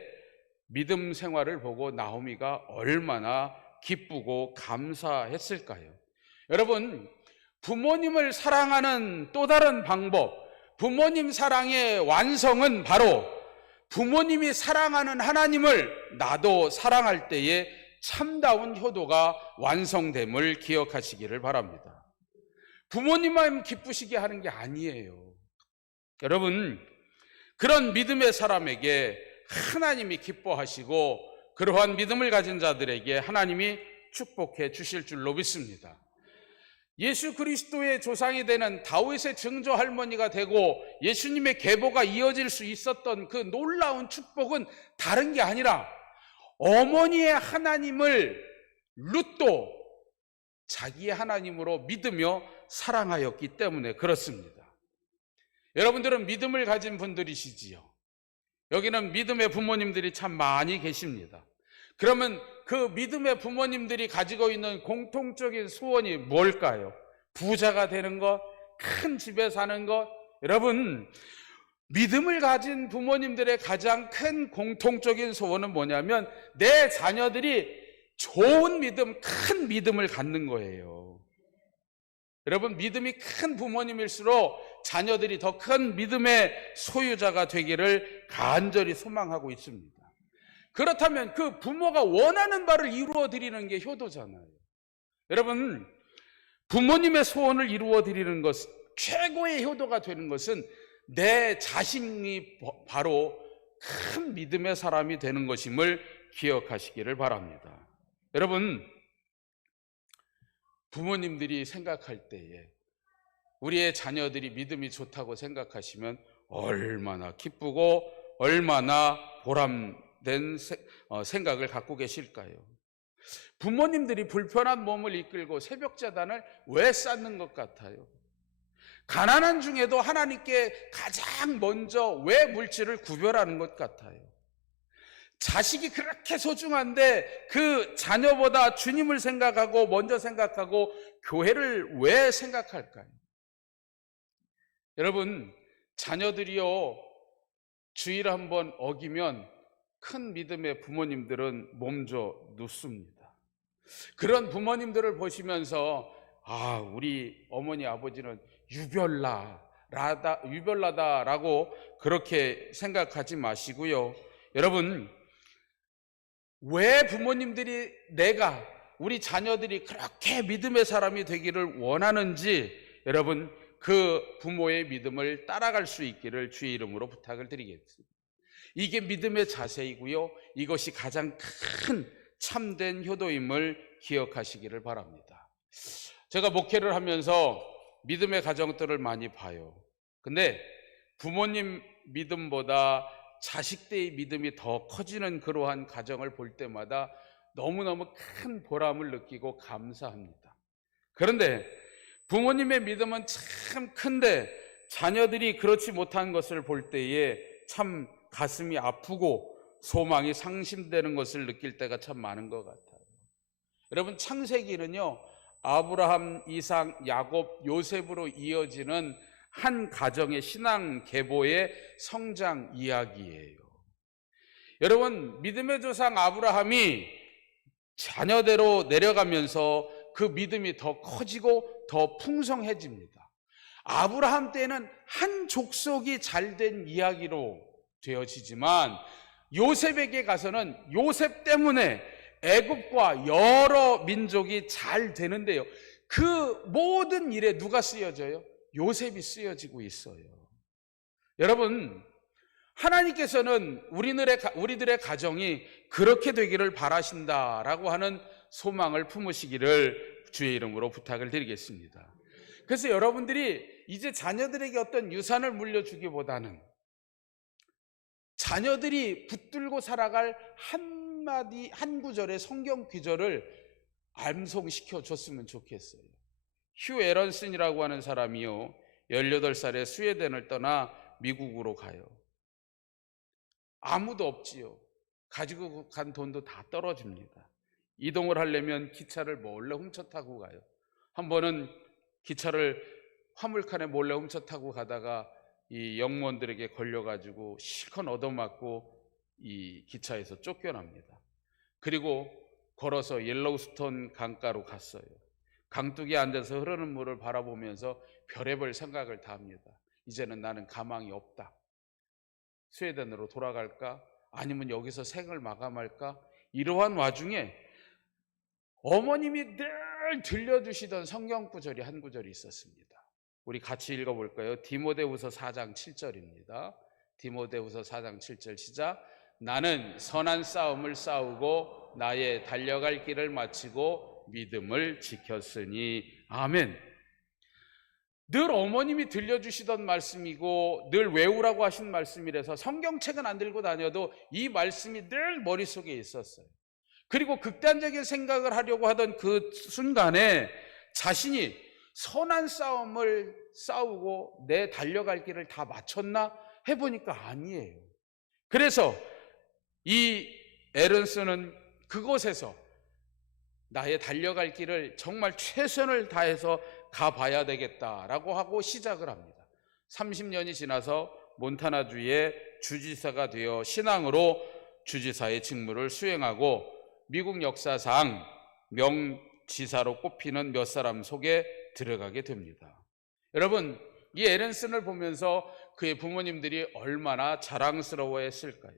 믿음 생활을 보고 나오미가 얼마나 기쁘고 감사했을까요? 여러분, 부모님을 사랑하는 또 다른 방법, 부모님 사랑의 완성은 바로 부모님이 사랑하는 하나님을 나도 사랑할 때에 참다운 효도가 완성됨을 기억하시기를 바랍니다. 부모님만 기쁘시게 하는 게 아니에요. 여러분, 그런 믿음의 사람에게 하나님이 기뻐하시고 그러한 믿음을 가진 자들에게 하나님이 축복해 주실 줄로 믿습니다. 예수 그리스도의 조상이 되는 다윗의 증조 할머니가 되고 예수님의 계보가 이어질 수 있었던 그 놀라운 축복은 다른 게 아니라 어머니의 하나님을 룻도 자기의 하나님으로 믿으며 사랑하였기 때문에 그렇습니다. 여러분들은 믿음을 가진 분들이시지요. 여기는 믿음의 부모님들이 참 많이 계십니다. 그러면 그 믿음의 부모님들이 가지고 있는 공통적인 소원이 뭘까요? 부자가 되는 것, 큰 집에 사는 것. 여러분, 믿음을 가진 부모님들의 가장 큰 공통적인 소원은 뭐냐면 내 자녀들이 좋은 믿음, 큰 믿음을 갖는 거예요. 여러분, 믿음이 큰 부모님일수록 자녀들이 더 큰 믿음의 소유자가 되기를 간절히 소망하고 있습니다. 그렇다면 그 부모가 원하는 바를 이루어 드리는 게 효도잖아요. 여러분, 부모님의 소원을 이루어 드리는 것, 최고의 효도가 되는 것은 내 자신이 바로 큰 믿음의 사람이 되는 것임을 기억하시기를 바랍니다. 여러분, 부모님들이 생각할 때에 우리의 자녀들이 믿음이 좋다고 생각하시면 얼마나 기쁘고 얼마나 보람된 생각을 갖고 계실까요? 부모님들이 불편한 몸을 이끌고 새벽제단을 왜 쌓는 것 같아요? 가난한 중에도 하나님께 가장 먼저 왜 물질을 구별하는 것 같아요? 자식이 그렇게 소중한데 그 자녀보다 주님을 생각하고 먼저 생각하고 교회를 왜 생각할까요? 여러분, 자녀들이요, 주의를 한번 어기면 큰 믿음의 부모님들은 몸져 눕습니다. 그런 부모님들을 보시면서 우리 어머니 아버지는 유별나다라고 그렇게 생각하지 마시고요. 여러분, 왜 부모님들이 우리 자녀들이 그렇게 믿음의 사람이 되기를 원하는지 여러분, 그 부모의 믿음을 따라갈 수 있기를 주의 이름으로 부탁을 드리겠습니다. 이게 믿음의 자세이고요. 이것이 가장 큰 참된 효도임을 기억하시기를 바랍니다. 제가 목회를 하면서 믿음의 가정들을 많이 봐요. 근데 부모님 믿음보다 자식들의 믿음이 더 커지는 그러한 가정을 볼 때마다 너무너무 큰 보람을 느끼고 감사합니다. 그런데 부모님의 믿음은 참 큰데 자녀들이 그렇지 못한 것을 볼 때에 참 가슴이 아프고 소망이 상심되는 것을 느낄 때가 참 많은 것 같아요. 여러분, 창세기는요, 아브라함, 이삭, 야곱, 요셉으로 이어지는 한 가정의 신앙 계보의 성장 이야기예요. 여러분, 믿음의 조상 아브라함이 자녀대로 내려가면서 그 믿음이 더 커지고 더 풍성해집니다. 아브라함 때는 한 족속이 잘된 이야기로 되어지지만 요셉에게 가서는 요셉 때문에 애굽과 여러 민족이 잘 되는데요, 그 모든 일에 누가 쓰여져요? 요셉이 쓰여지고 있어요. 여러분, 하나님께서는 우리들의 가정이 그렇게 되기를 바라신다라고 하는 소망을 품으시기를 주의 이름으로 부탁을 드리겠습니다. 그래서 여러분들이 이제 자녀들에게 어떤 유산을 물려주기보다는 자녀들이 붙들고 살아갈 한마디 한 구절의 성경 구절을 암송시켜 줬으면 좋겠어요. 휴 에런슨이라고 하는 사람이요, 18살에 스웨덴을 떠나 미국으로 가요. 아무도 없지요. 가지고 간 돈도 다 떨어집니다. 이동을 하려면 기차를 몰래 훔쳐 타고 가요. 한 번은 기차를 화물칸에 몰래 훔쳐 타고 가다가 이 영무원들에게 걸려가지고 실컷 얻어맞고 이 기차에서 쫓겨납니다. 그리고 걸어서 옐로우스톤 강가로 갔어요. 강둑에 앉아서 흐르는 물을 바라보면서 별의별 생각을 다 합니다. 이제는 나는 가망이 없다. 스웨덴으로 돌아갈까? 아니면 여기서 생을 마감할까? 이러한 와중에 어머님이 늘 들려주시던 성경 구절이 한 구절이 있었습니다. 우리 같이 읽어볼까요? 디모데후서 4장 7절입니다. 디모데후서 4장 7절 시작. 나는 선한 싸움을 싸우고 나의 달려갈 길을 마치고 믿음을 지켰으니. 아멘. 늘 어머님이 들려주시던 말씀이고 늘 외우라고 하신 말씀이라서 성경책은 안 들고 다녀도 이 말씀이 늘 머릿속에 있었어요. 그리고 극단적인 생각을 하려고 하던 그 순간에 자신이 선한 싸움을 싸우고 내 달려갈 길을 다 마쳤나 해보니까 아니에요. 그래서 이 에런슨은 그곳에서 나의 달려갈 길을 정말 최선을 다해서 가봐야 되겠다라고 하고 시작을 합니다. 30년이 지나서 몬타나주의 주지사가 되어 신앙으로 주지사의 직무를 수행하고 미국 역사상 명지사로 꼽히는 몇 사람 속에 들어가게 됩니다. 여러분, 이 에런슨을 보면서 그의 부모님들이 얼마나 자랑스러워했을까요?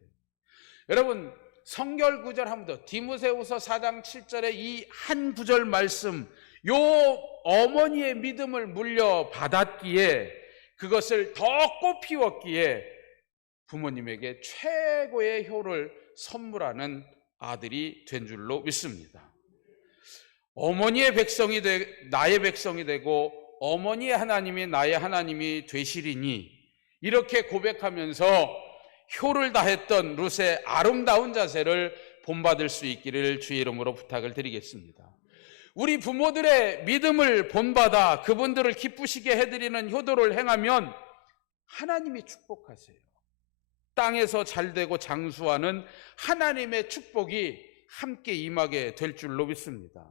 여러분, 성결 구절 한 번 더, 디모데후서 4장 7절의 이 한 구절 말씀, 요 어머니의 믿음을 물려받았기에 그것을 더 꽃피웠기에 부모님에게 최고의 효를 선물하는 아들이 된 줄로 믿습니다. 어머니의 백성이 나의 백성이 되고 어머니의 하나님이 나의 하나님이 되시리니, 이렇게 고백하면서 효를 다했던 룻의 아름다운 자세를 본받을 수 있기를 주의 이름으로 부탁을 드리겠습니다. 우리 부모들의 믿음을 본받아 그분들을 기쁘시게 해드리는 효도를 행하면 하나님이 축복하세요. 땅에서 잘되고 장수하는 하나님의 축복이 함께 임하게 될 줄로 믿습니다.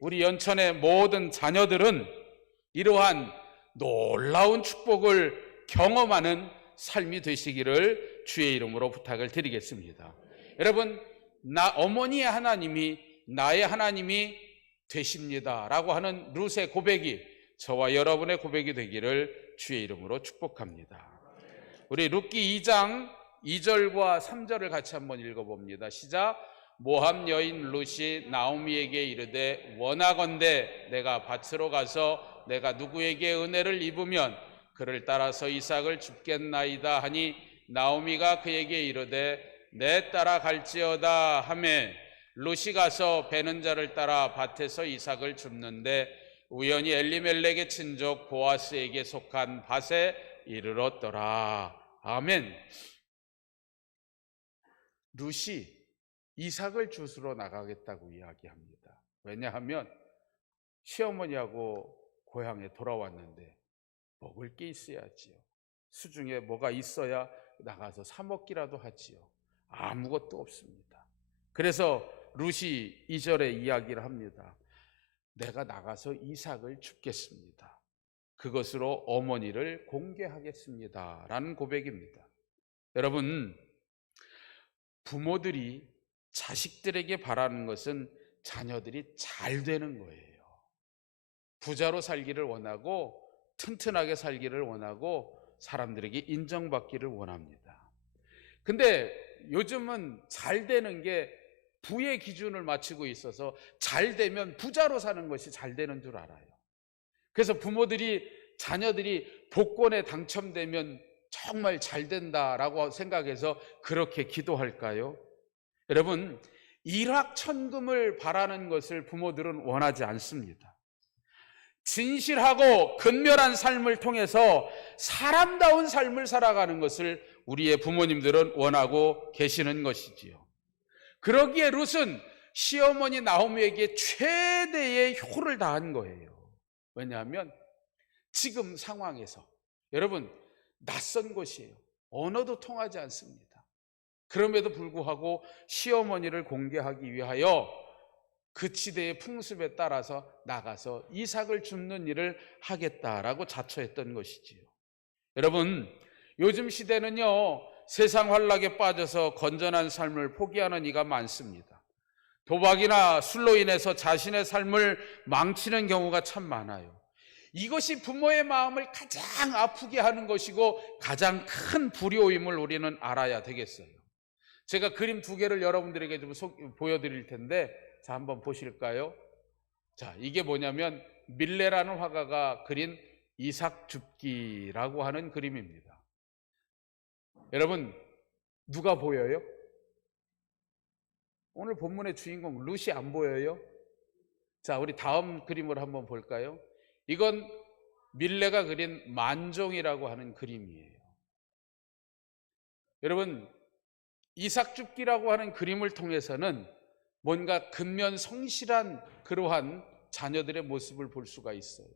우리 연천의 모든 자녀들은 이러한 놀라운 축복을 경험하는 삶이 되시기를 주의 이름으로 부탁을 드리겠습니다. 여러분, 어머니의 하나님이 나의 하나님이 되십니다 라고 하는 룻의 고백이 저와 여러분의 고백이 되기를 주의 이름으로 축복합니다. 우리 룻기 2장 2절과 3절을 같이 한번 읽어봅니다. 시작. 모함 여인 룻이 나오미에게 이르되 원하건대 내가 밭으로 가서 내가 누구에게 은혜를 입으면 그를 따라서 이삭을 줍겠나이다 하니 나오미가 그에게 이르되 내 따라 갈지어다 하매 룻이 가서 베는 자를 따라 밭에서 이삭을 줍는데 우연히 엘리멜렉의 친족 보아스에게 속한 밭에 이르렀더라. 아멘. 룻이 이삭을 주스러 나가겠다고 이야기합니다. 왜냐하면 시어머니하고 고향에 돌아왔는데 먹을 게 있어야지요. 수중에 뭐가 있어야 나가서 사 먹기라도 하지요. 아무것도 없습니다. 그래서 룻이 2절에 이야기를 합니다. 내가 나가서 이삭을 줍겠습니다. 그것으로 어머니를 공개하겠습니다 라는 고백입니다. 여러분, 부모들이 자식들에게 바라는 것은 자녀들이 잘 되는 거예요. 부자로 살기를 원하고 튼튼하게 살기를 원하고 사람들에게 인정받기를 원합니다. 근데 요즘은 잘 되는 게 부의 기준을 맞추고 있어서 잘 되면 부자로 사는 것이 잘 되는 줄 알아요. 그래서 부모들이 자녀들이 복권에 당첨되면 정말 잘 된다라고 생각해서 그렇게 기도할까요? 여러분, 일확천금을 바라는 것을 부모들은 원하지 않습니다. 진실하고 근면한 삶을 통해서 사람다운 삶을 살아가는 것을 우리의 부모님들은 원하고 계시는 것이지요. 그러기에 룻은 시어머니 나오미에게 최대의 효를 다한 거예요. 왜냐하면 지금 상황에서 여러분 낯선 곳이에요. 언어도 통하지 않습니다. 그럼에도 불구하고 시어머니를 공개하기 위하여 그 시대의 풍습에 따라서 나가서 이삭을 줍는 일을 하겠다라고 자처했던 것이지요. 여러분, 요즘 시대는요, 세상 환락에 빠져서 건전한 삶을 포기하는 이가 많습니다. 도박이나 술로 인해서 자신의 삶을 망치는 경우가 참 많아요. 이것이 부모의 마음을 가장 아프게 하는 것이고 가장 큰 불효임을 우리는 알아야 되겠어요. 제가 그림 2개를 여러분들에게 좀 보여드릴 텐데, 자, 한번 보실까요? 자, 이게 뭐냐면 밀레라는 화가가 그린 이삭 줍기라고 하는 그림입니다. 여러분, 누가 보여요? 오늘 본문의 주인공 룻이 안 보여요? 자, 우리 다음 그림을 한번 볼까요? 이건 밀레가 그린 만종이라고 하는 그림이에요. 여러분, 이삭 줍기라고 하는 그림을 통해서는 뭔가 근면 성실한 그러한 자녀들의 모습을 볼 수가 있어요.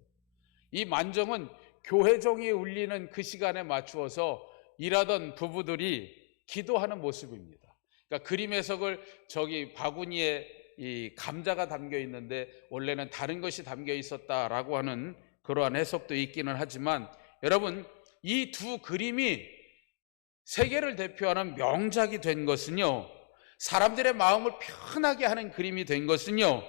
이 만종은 교회종이 울리는 그 시간에 맞추어서 일하던 부부들이 기도하는 모습입니다. 그러니까 그림 해석을 저기 바구니에 이 감자가 담겨 있는데 원래는 다른 것이 담겨 있었다라고 하는 그러한 해석도 있기는 하지만, 여러분, 이 두 그림이 세계를 대표하는 명작이 된 것은요, 사람들의 마음을 편하게 하는 그림이 된 것은요,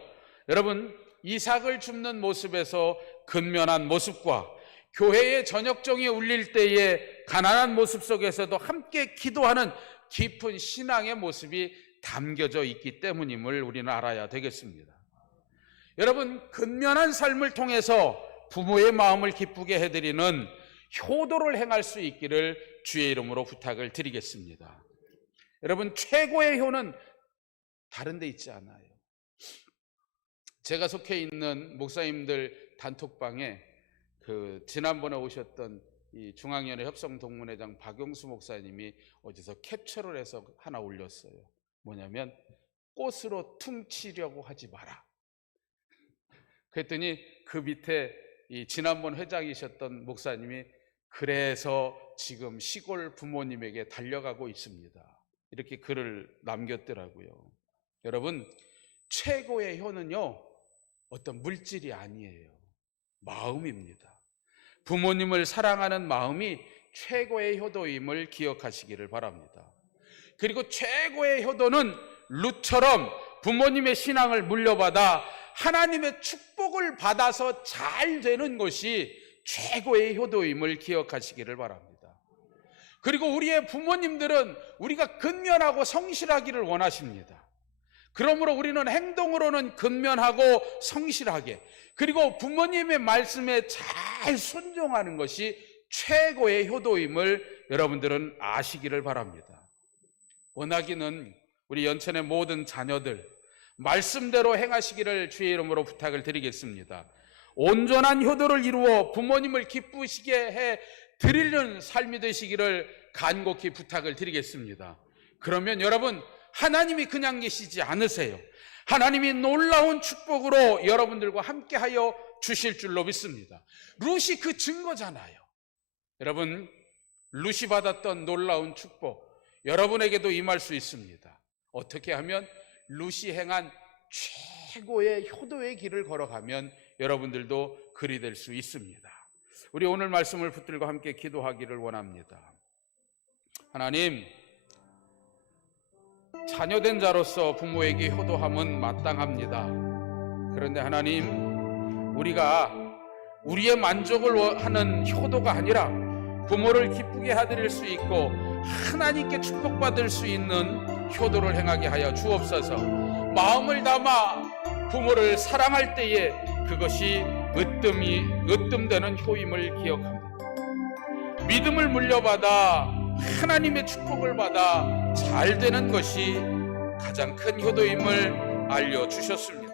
여러분, 이삭을 줍는 모습에서 근면한 모습과 교회의 저녁종이 울릴 때의 가난한 모습 속에서도 함께 기도하는 깊은 신앙의 모습이 담겨져 있기 때문임을 우리는 알아야 되겠습니다. 여러분, 근면한 삶을 통해서 부모의 마음을 기쁘게 해드리는 효도를 행할 수 있기를 주의 이름으로 부탁을 드리겠습니다. 여러분, 최고의 효는 다른 데 있지 않아요. 제가 속해 있는 목사님들 단톡방에 지난번에 오셨던 이 중앙연회 협성동문회장 박용수 목사님이 어디서 캡처를 해서 하나 올렸어요. 뭐냐면 꽃으로 퉁치려고 하지 마라. 그랬더니 그 밑에 이 지난번 회장이셨던 목사님이 그래서 지금 시골 부모님에게 달려가고 있습니다. 이렇게 글을 남겼더라고요. 여러분, 최고의 효는요, 어떤 물질이 아니에요. 마음입니다. 부모님을 사랑하는 마음이 최고의 효도임을 기억하시기를 바랍니다. 그리고 최고의 효도는 룻처럼 부모님의 신앙을 물려받아 하나님의 축복을 받아서 잘 되는 것이 최고의 효도임을 기억하시기를 바랍니다. 그리고 우리의 부모님들은 우리가 근면하고 성실하기를 원하십니다. 그러므로 우리는 행동으로는 근면하고 성실하게, 그리고 부모님의 말씀에 잘 순종하는 것이 최고의 효도임을 여러분들은 아시기를 바랍니다. 원하기는 우리 연천의 모든 자녀들 말씀대로 행하시기를 주의 이름으로 부탁을 드리겠습니다. 온전한 효도를 이루어 부모님을 기쁘시게 해 드리는 삶이 되시기를 간곡히 부탁을 드리겠습니다. 그러면 여러분, 하나님이 그냥 계시지 않으세요. 하나님이 놀라운 축복으로 여러분들과 함께하여 주실 줄로 믿습니다. 룻이 그 증거잖아요. 여러분, 룻이 받았던 놀라운 축복 여러분에게도 임할 수 있습니다. 어떻게 하면? 룻이 행한 최고의 효도의 길을 걸어가면 여러분들도 그리 될 수 있습니다. 우리 오늘 말씀을 붙들고 함께 기도하기를 원합니다. 하나님, 자녀된 자로서 부모에게 효도함은 마땅합니다. 그런데 하나님, 우리가 우리의 만족을 하는 효도가 아니라 부모를 기쁘게 하드릴 수 있고 하나님께 축복받을 수 있는 효도를 행하게 하여 주옵소서. 마음을 담아 부모를 사랑할 때에 그것이 으뜸되는 효임을 기억합니다. 믿음을 물려받아 하나님의 축복을 받아 잘 되는 것이 가장 큰 효도임을 알려주셨습니다.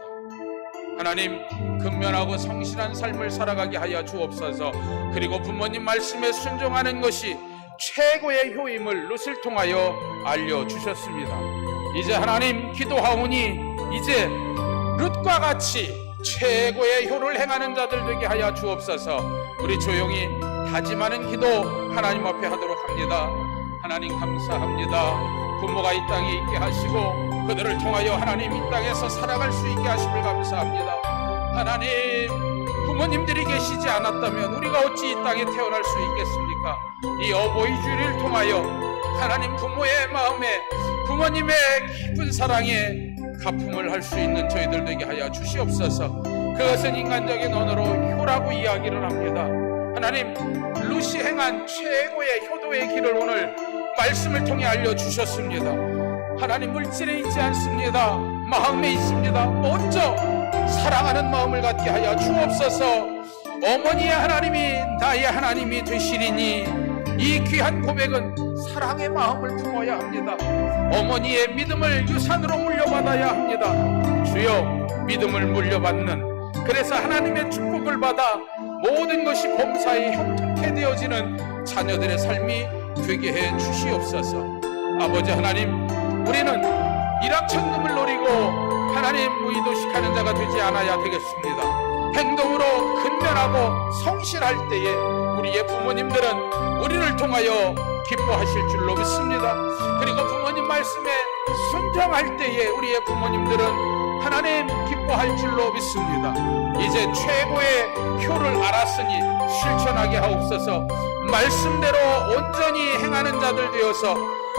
하나님, 근면하고 성실한 삶을 살아가게 하여 주옵소서. 그리고 부모님 말씀에 순종하는 것이 최고의 효임을 룻을 통하여 알려주셨습니다. 이제 하나님 기도하오니 이제 룻과 같이 최고의 효를 행하는 자들 되게 하여 주옵소서. 우리 조용히 다짐하는 기도 하나님 앞에 하도록 합니다. 하나님 감사합니다. 부모가 이 땅에 있게 하시고 그들을 통하여 하나님 이 땅에서 살아갈 수 있게 하심을 감사합니다. 하나님, 부모님들이 계시지 않았다면 우리가 어찌 이 땅에 태어날 수 있겠습니까? 이 어버이 주일을 통하여 하나님 부모의 마음에, 부모님의 깊은 사랑에 가품을 할 수 있는 저희들 되게 하여 주시옵소서. 그것은 인간적인 언어로 효라고 이야기를 합니다. 하나님, 룻이 행한 최고의 효도의 길을 오늘 말씀을 통해 알려주셨습니다. 하나님, 물질에 있지 않습니다. 마음에 있습니다. 먼저 사랑하는 마음을 갖게 하여 주옵소서. 어머니의 하나님이 나의 하나님이 되시리니 이 귀한 고백은 사랑의 마음을 품어야 합니다. 어머니의 믿음을 유산으로 물려받아야 합니다. 주여, 믿음을 물려받는, 그래서 하나님의 축복을 받아 모든 것이 범사에 형통케 되어지는 자녀들의 삶이 되게 해 주시옵소서. 아버지 하나님, 우리는 일확천금을 노리고 하나님 의도식하는 자가 되지 않아야 되겠습니다. 행동으로 근면하고 성실할 때에 우리의 부모님들은 우리를 통하여 기뻐하실 줄로 믿습니다. 그리고 부모님 말씀에 순종할 때에 우리의 부모님들은 하나님 기뻐할 줄로 믿습니다. 이제 최고의 효를 알았으니 실천하게 하옵소서. 말씀대로 온전히 행하는 자들 되어서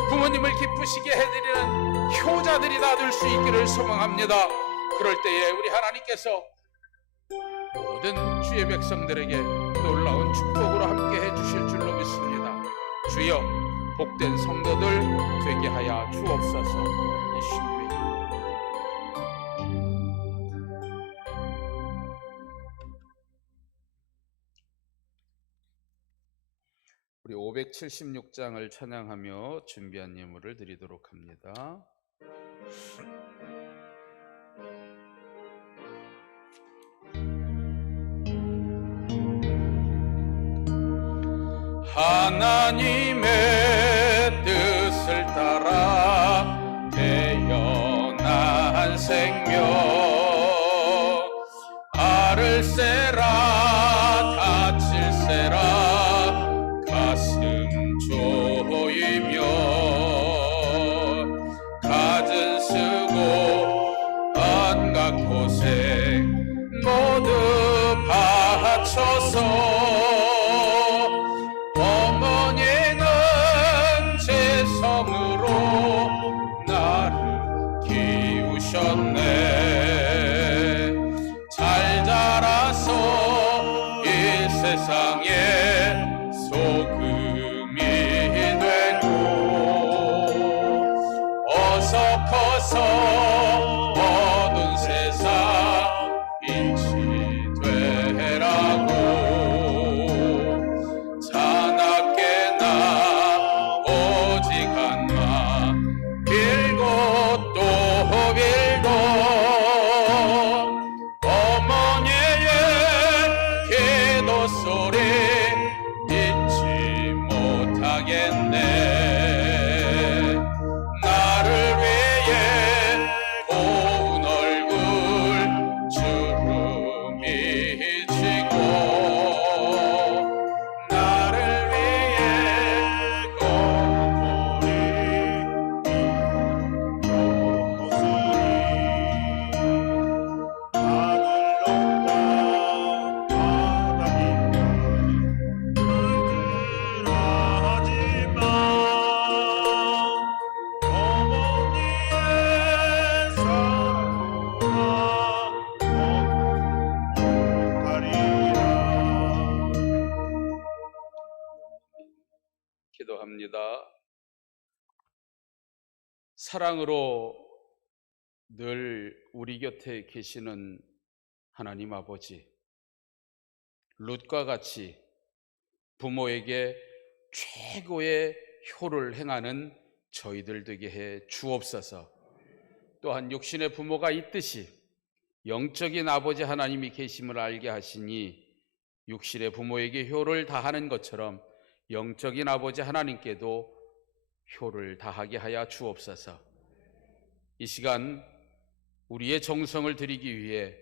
부모님을 기쁘시게 해드리는 효자들이 다 될 수 있기를 소망합니다. 그럴 때에 우리 하나님께서 모든 주의 백성들에게 놀라운 축복으로 함께 해주실 줄로 믿습니다. 주여, 복된 성도들 되게 하여 주옵소서. 예수님의 우리 576장을 찬양하며 준비한 예물을 드리도록 합니다. 하나님의 뜻을 따라 태어나 생명 아를세라 다칠세라 가슴 조이며 가진 쓰고 안각 고생 모두 바쳐서 어머니는 재성으로 나를 키우셨네. 잘 자라서 이 세상에 소금이 되고 어서 커서 어두운 세상 빛이 되라고 자나깨 나 오직 한마 빌고 또 빌고 어머니의 기도 소리 잊지 못하겠네. 나를 위해 고운 얼굴 주름이 지고 나를 위해 고운 기도합니다. 사랑으로 늘 우리 곁에 계시는 하나님 아버지, 룻과 같이 부모에게 최고의 효를 행하는 저희들 되게 해 주옵소서. 또한 육신의 부모가 있듯이 영적인 아버지 하나님이 계심을 알게 하시니 육신의 부모에게 효를 다하는 것처럼 영적인 아버지 하나님께도 효를 다하게 하여 주옵소서. 이 시간 우리의 정성을 드리기 위해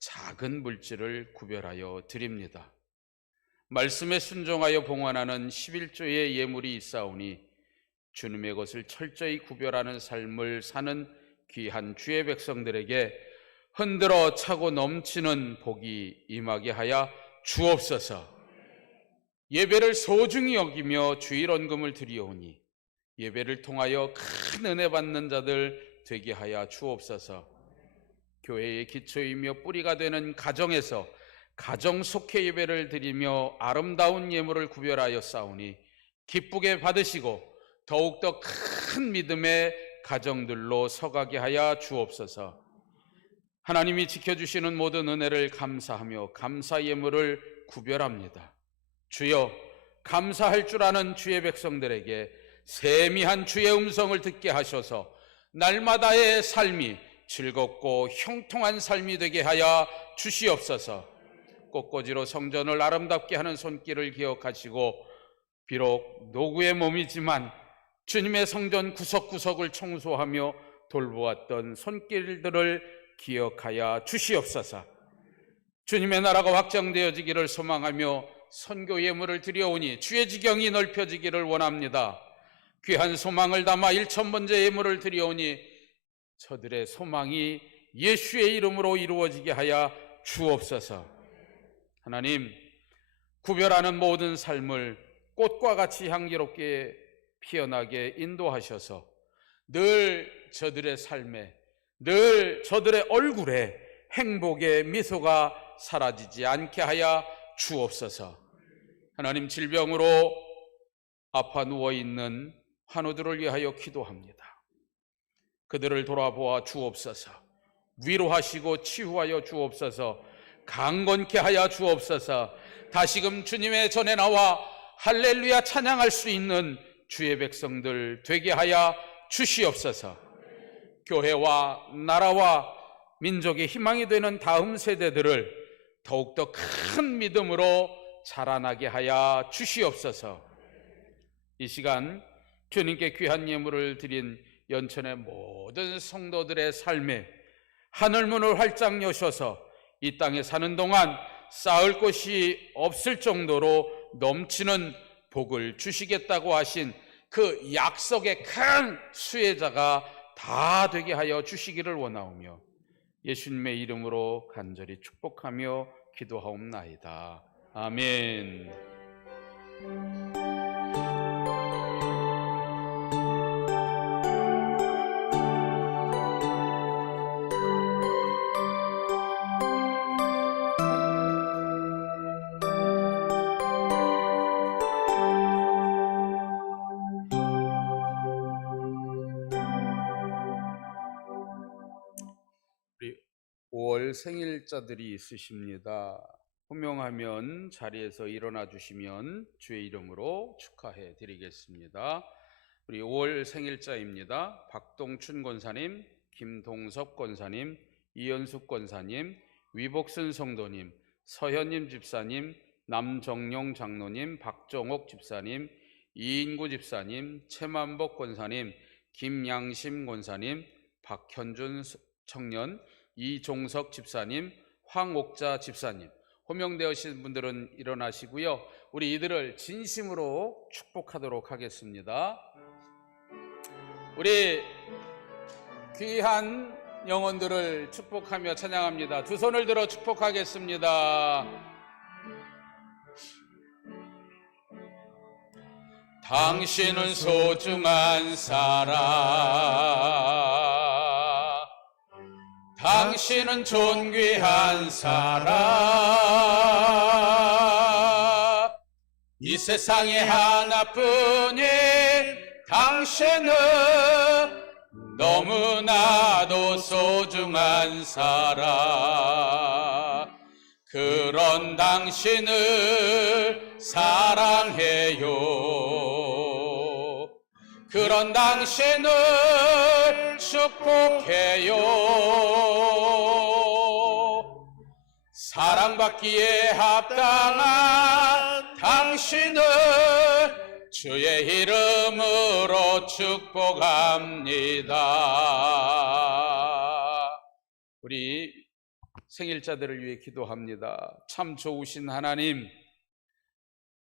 작은 물질을 구별하여 드립니다. 말씀에 순종하여 봉헌하는 11조의 예물이 있사오니 주님의 것을 철저히 구별하는 삶을 사는 귀한 주의 백성들에게 흔들어 차고 넘치는 복이 임하게 하여 주옵소서. 예배를 소중히 여기며 주일 헌금을 드리오니 예배를 통하여 큰 은혜 받는 자들 되게 하여 주옵소서. 교회의 기초이며 뿌리가 되는 가정에서 가정 속해 예배를 드리며 아름다운 예물을 구별하여 싸우니 기쁘게 받으시고 더욱더 큰 믿음의 가정들로 서가게 하여 주옵소서. 하나님이 지켜주시는 모든 은혜를 감사하며 감사 예물을 구별합니다. 주여, 감사할 줄 아는 주의 백성들에게 세미한 주의 음성을 듣게 하셔서 날마다의 삶이 즐겁고 형통한 삶이 되게 하여 주시옵소서. 꽃꽂이로 성전을 아름답게 하는 손길을 기억하시고 비록 노구의 몸이지만 주님의 성전 구석구석을 청소하며 돌보았던 손길들을 기억하여 주시옵소서. 주님의 나라가 확장되어지기를 소망하며 선교 예물을 드려오니 주의 지경이 넓혀지기를 원합니다. 귀한 소망을 담아 1000번째 예물을 드려오니 저들의 소망이 예수의 이름으로 이루어지게 하여 주옵소서. 하나님, 구별하는 모든 삶을 꽃과 같이 향기롭게 피어나게 인도하셔서 늘 저들의 삶에, 늘 저들의 얼굴에 행복의 미소가 사라지지 않게 하여 주옵소서. 하나님, 질병으로 아파 누워있는 환우들을 위하여 기도합니다. 그들을 돌아보아 주옵소서. 위로하시고 치유하여 주옵소서. 강건케 하여 주옵소서. 다시금 주님의 전에 나와 할렐루야 찬양할 수 있는 주의 백성들 되게 하여 주시옵소서. 교회와 나라와 민족의 희망이 되는 다음 세대들을 더욱더 큰 믿음으로 자라나게 하여 주시옵소서. 이 시간 주님께 귀한 예물을 드린 연천의 모든 성도들의 삶에 하늘문을 활짝 여셔서 이 땅에 사는 동안 쌓을 곳이 없을 정도로 넘치는 복을 주시겠다고 하신 그 약속의 큰 수혜자가 다 되게 하여 주시기를 원하오며 예수님의 이름으로 간절히 축복하며 기도하옵나이다. 아멘. 우리 5월 생일자들이 있으십니다. 호명하면 자리에서 일어나 주시면 주의 이름으로 축하해 드리겠습니다. 우리 5월 생일자입니다. 박동춘 권사님, 김동섭 권사님, 이연숙 권사님, 위복순 성도님, 서현님 집사님, 남정용 장로님, 박정옥 집사님, 이인구 집사님, 최만복 권사님, 김양심 권사님, 박현준 청년, 이종석 집사님, 황옥자 집사님, 호명되으신 분들은 일어나시고요. 우리 이들을 진심으로 축복하도록 하겠습니다. 우리 귀한 영혼들을 축복하며 찬양합니다. 두 손을 들어 축복하겠습니다. 당신은 소중한 사람, 당신은 존귀한 사람, 이 세상에 하나뿐인 당신은 너무나도 소중한 사람. 그런 당신을 사랑해요. 그런 당신을 축복해요. 사랑받기에 합당한 당신을 주의 이름으로 축복합니다. 우리 생일자들을 위해 기도합니다. 참 좋으신 하나님,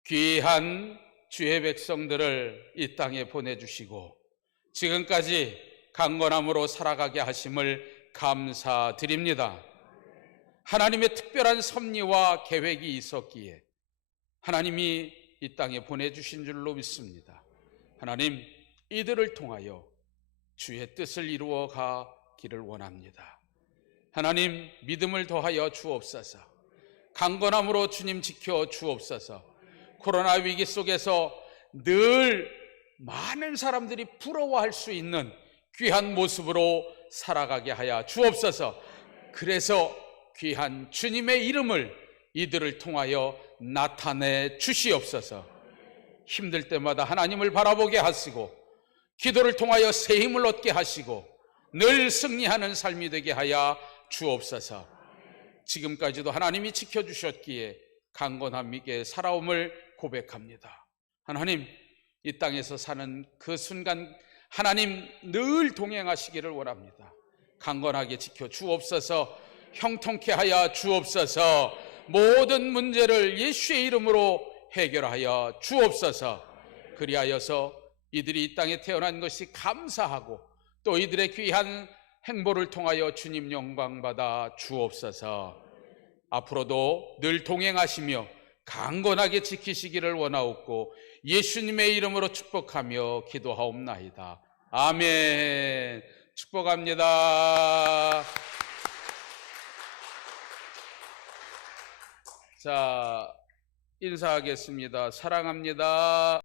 귀한 주의 백성들을 이 땅에 보내주시고 지금까지 강건함으로 살아가게 하심을 감사드립니다. 하나님의 특별한 섭리와 계획이 있었기에 하나님이 이 땅에 보내주신 줄로 믿습니다. 하나님, 이들을 통하여 주의 뜻을 이루어 가기를 원합니다. 하나님, 믿음을 더하여 주옵소서. 강건함으로 주님 지켜 주옵소서. 코로나 위기 속에서 늘 많은 사람들이 부러워할 수 있는 귀한 모습으로 살아가게 하여 주옵소서. 그래서 귀한 주님의 이름을 이들을 통하여 나타내 주시옵소서. 힘들 때마다 하나님을 바라보게 하시고 기도를 통하여 새 힘을 얻게 하시고 늘 승리하는 삶이 되게 하여 주옵소서. 지금까지도 하나님이 지켜주셨기에 강건함 있게 살아옴을 고백합니다. 하나님, 이 땅에서 사는 그 순간 하나님 늘 동행하시기를 원합니다. 강건하게 지켜 주옵소서. 형통케 하여 주옵소서. 모든 문제를 예수의 이름으로 해결하여 주옵소서. 그리하여서 이들이 이 땅에 태어난 것이 감사하고 또 이들의 귀한 행보를 통하여 주님 영광 받아 주옵소서. 앞으로도 늘 동행하시며 강건하게 지키시기를 원하옵고 예수님의 이름으로 축복하며 기도하옵나이다. 아멘. 축복합니다. 자, 인사하겠습니다. 사랑합니다.